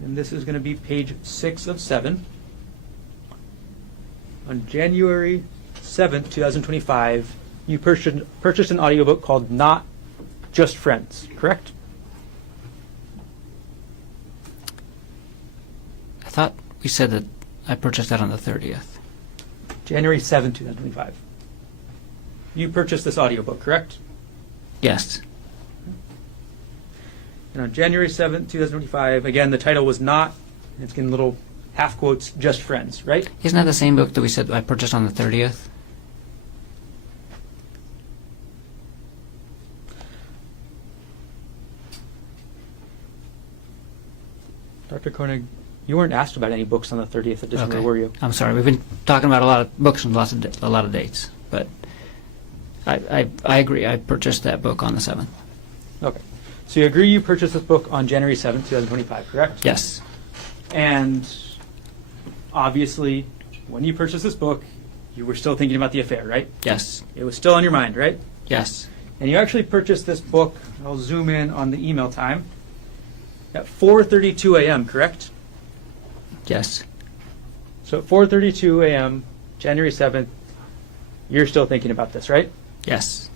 And this is going to be page 6 of 7. On January 7th, 2025, you purchased an audiobook called Not Just Friends, correct? I thought we said that I purchased that on the 30th. January 7th, 2025. You purchased this audiobook, correct? Yes. And on January 7th, 2025, again, the title was Not, and it's in little half quotes, Just Friends, right? Isn't that the same book that we said I purchased on the 30th? Dr. Koenig, you weren't asked about any books on the 30th of December, were you? I'm sorry. We've been talking about a lot of books and a lot of dates, but I agree. I purchased that book on the 7th. Okay. So you agree you purchased this book on January 7th, 2025, correct? Yes. And obviously, when you purchased this book, you were still thinking about the affair, right? Yes. It was still on your mind, right? Yes. And you actually purchased this book, I'll zoom in on the email time, at 4:32 a.m., correct? Yes. So at 4:32 a.m., January 7th, you're still thinking about this, right? Yes.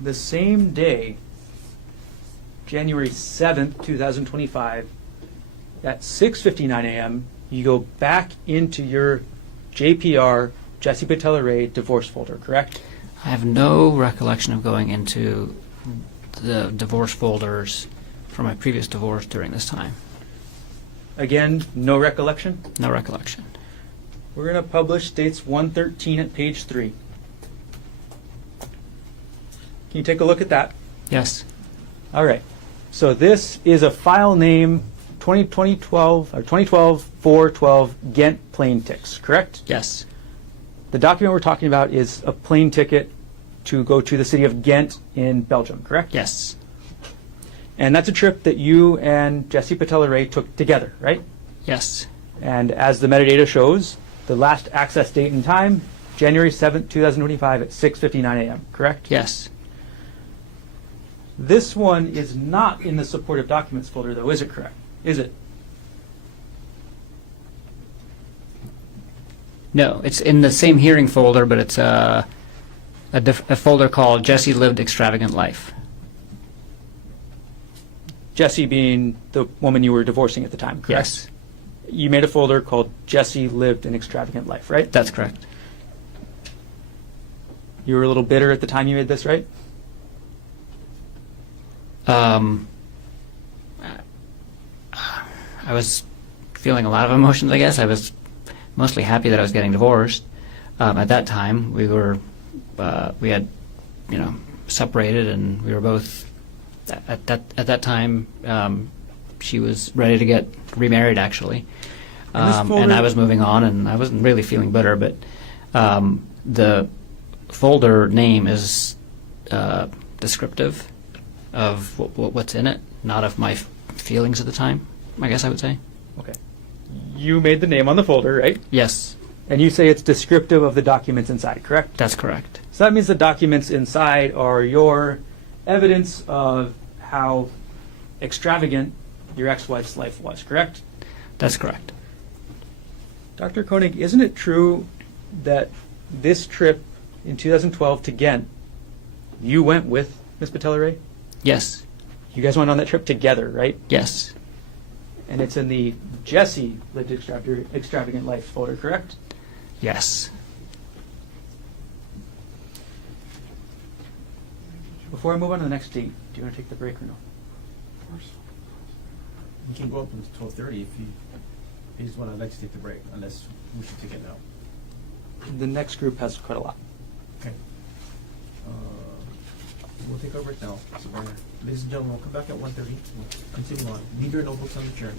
The same day, January 7th, 2025, at 6:59 a.m., you go back into your JPR, Jesse Patel Array divorce folder, correct? I have no recollection of going into the divorce folders for my previous divorce during this time. Again, no recollection? No recollection. We're going to publish dates 113 at page 3. Can you take a look at that? Yes. All right. So this is a file name 2012 or 2012-412 Ghent plane ticks, correct? Yes. The document we're talking about is a plane ticket to go to the city of Ghent in Belgium, correct? Yes. And that's a trip that you and Jesse Patella-Ray took together, right? Yes. And as the metadata shows, the last access date and time, January 7th, 2025 at 6:59 a.m., correct? Yes. This one is not in the supportive documents folder, though, is it correct? Is it? No, it's in the same hearing folder, but it's a folder called Jesse Lived Extravagant Life. Jesse being the woman you were divorcing at the time, correct? Yes. You made a folder called Jesse Lived an Extravagant Life, right? That's correct. You were a little bitter at the time you made this, right? I was feeling a lot of emotions, I guess. I was mostly happy that I was getting divorced. At that time, we had, separated, and we were both, at that time, she was ready to get remarried, actually. And I was moving on, and I wasn't really feeling bitter, but the folder name is descriptive of what's in it, not of my feelings at the time, I guess I would say. Okay. You made the name on the folder, right? Yes, And you say it's descriptive of the documents inside, correct? that's correct. So that means the documents inside are your evidence of how extravagant your ex-wife's life was, correct? That's correct. Dr. Koenig, isn't it true that this trip in 2012 to Ghent, you went with Ms. Patella-Ray? Yes, You guys went on that trip together, right? yes, And it's in the Jesse Lived Extravagant Life folder, correct? yes. Before I move on to the next date, do you want to take the break or no? Of course. We can go up until 12:30 if you just want to like to take the break, unless we should take it now. The next group has quite a lot. Okay. We'll take our break now. So, ladies and gentlemen, we'll come back at 1:30. We'll continue on. Leave your notebooks on the chair.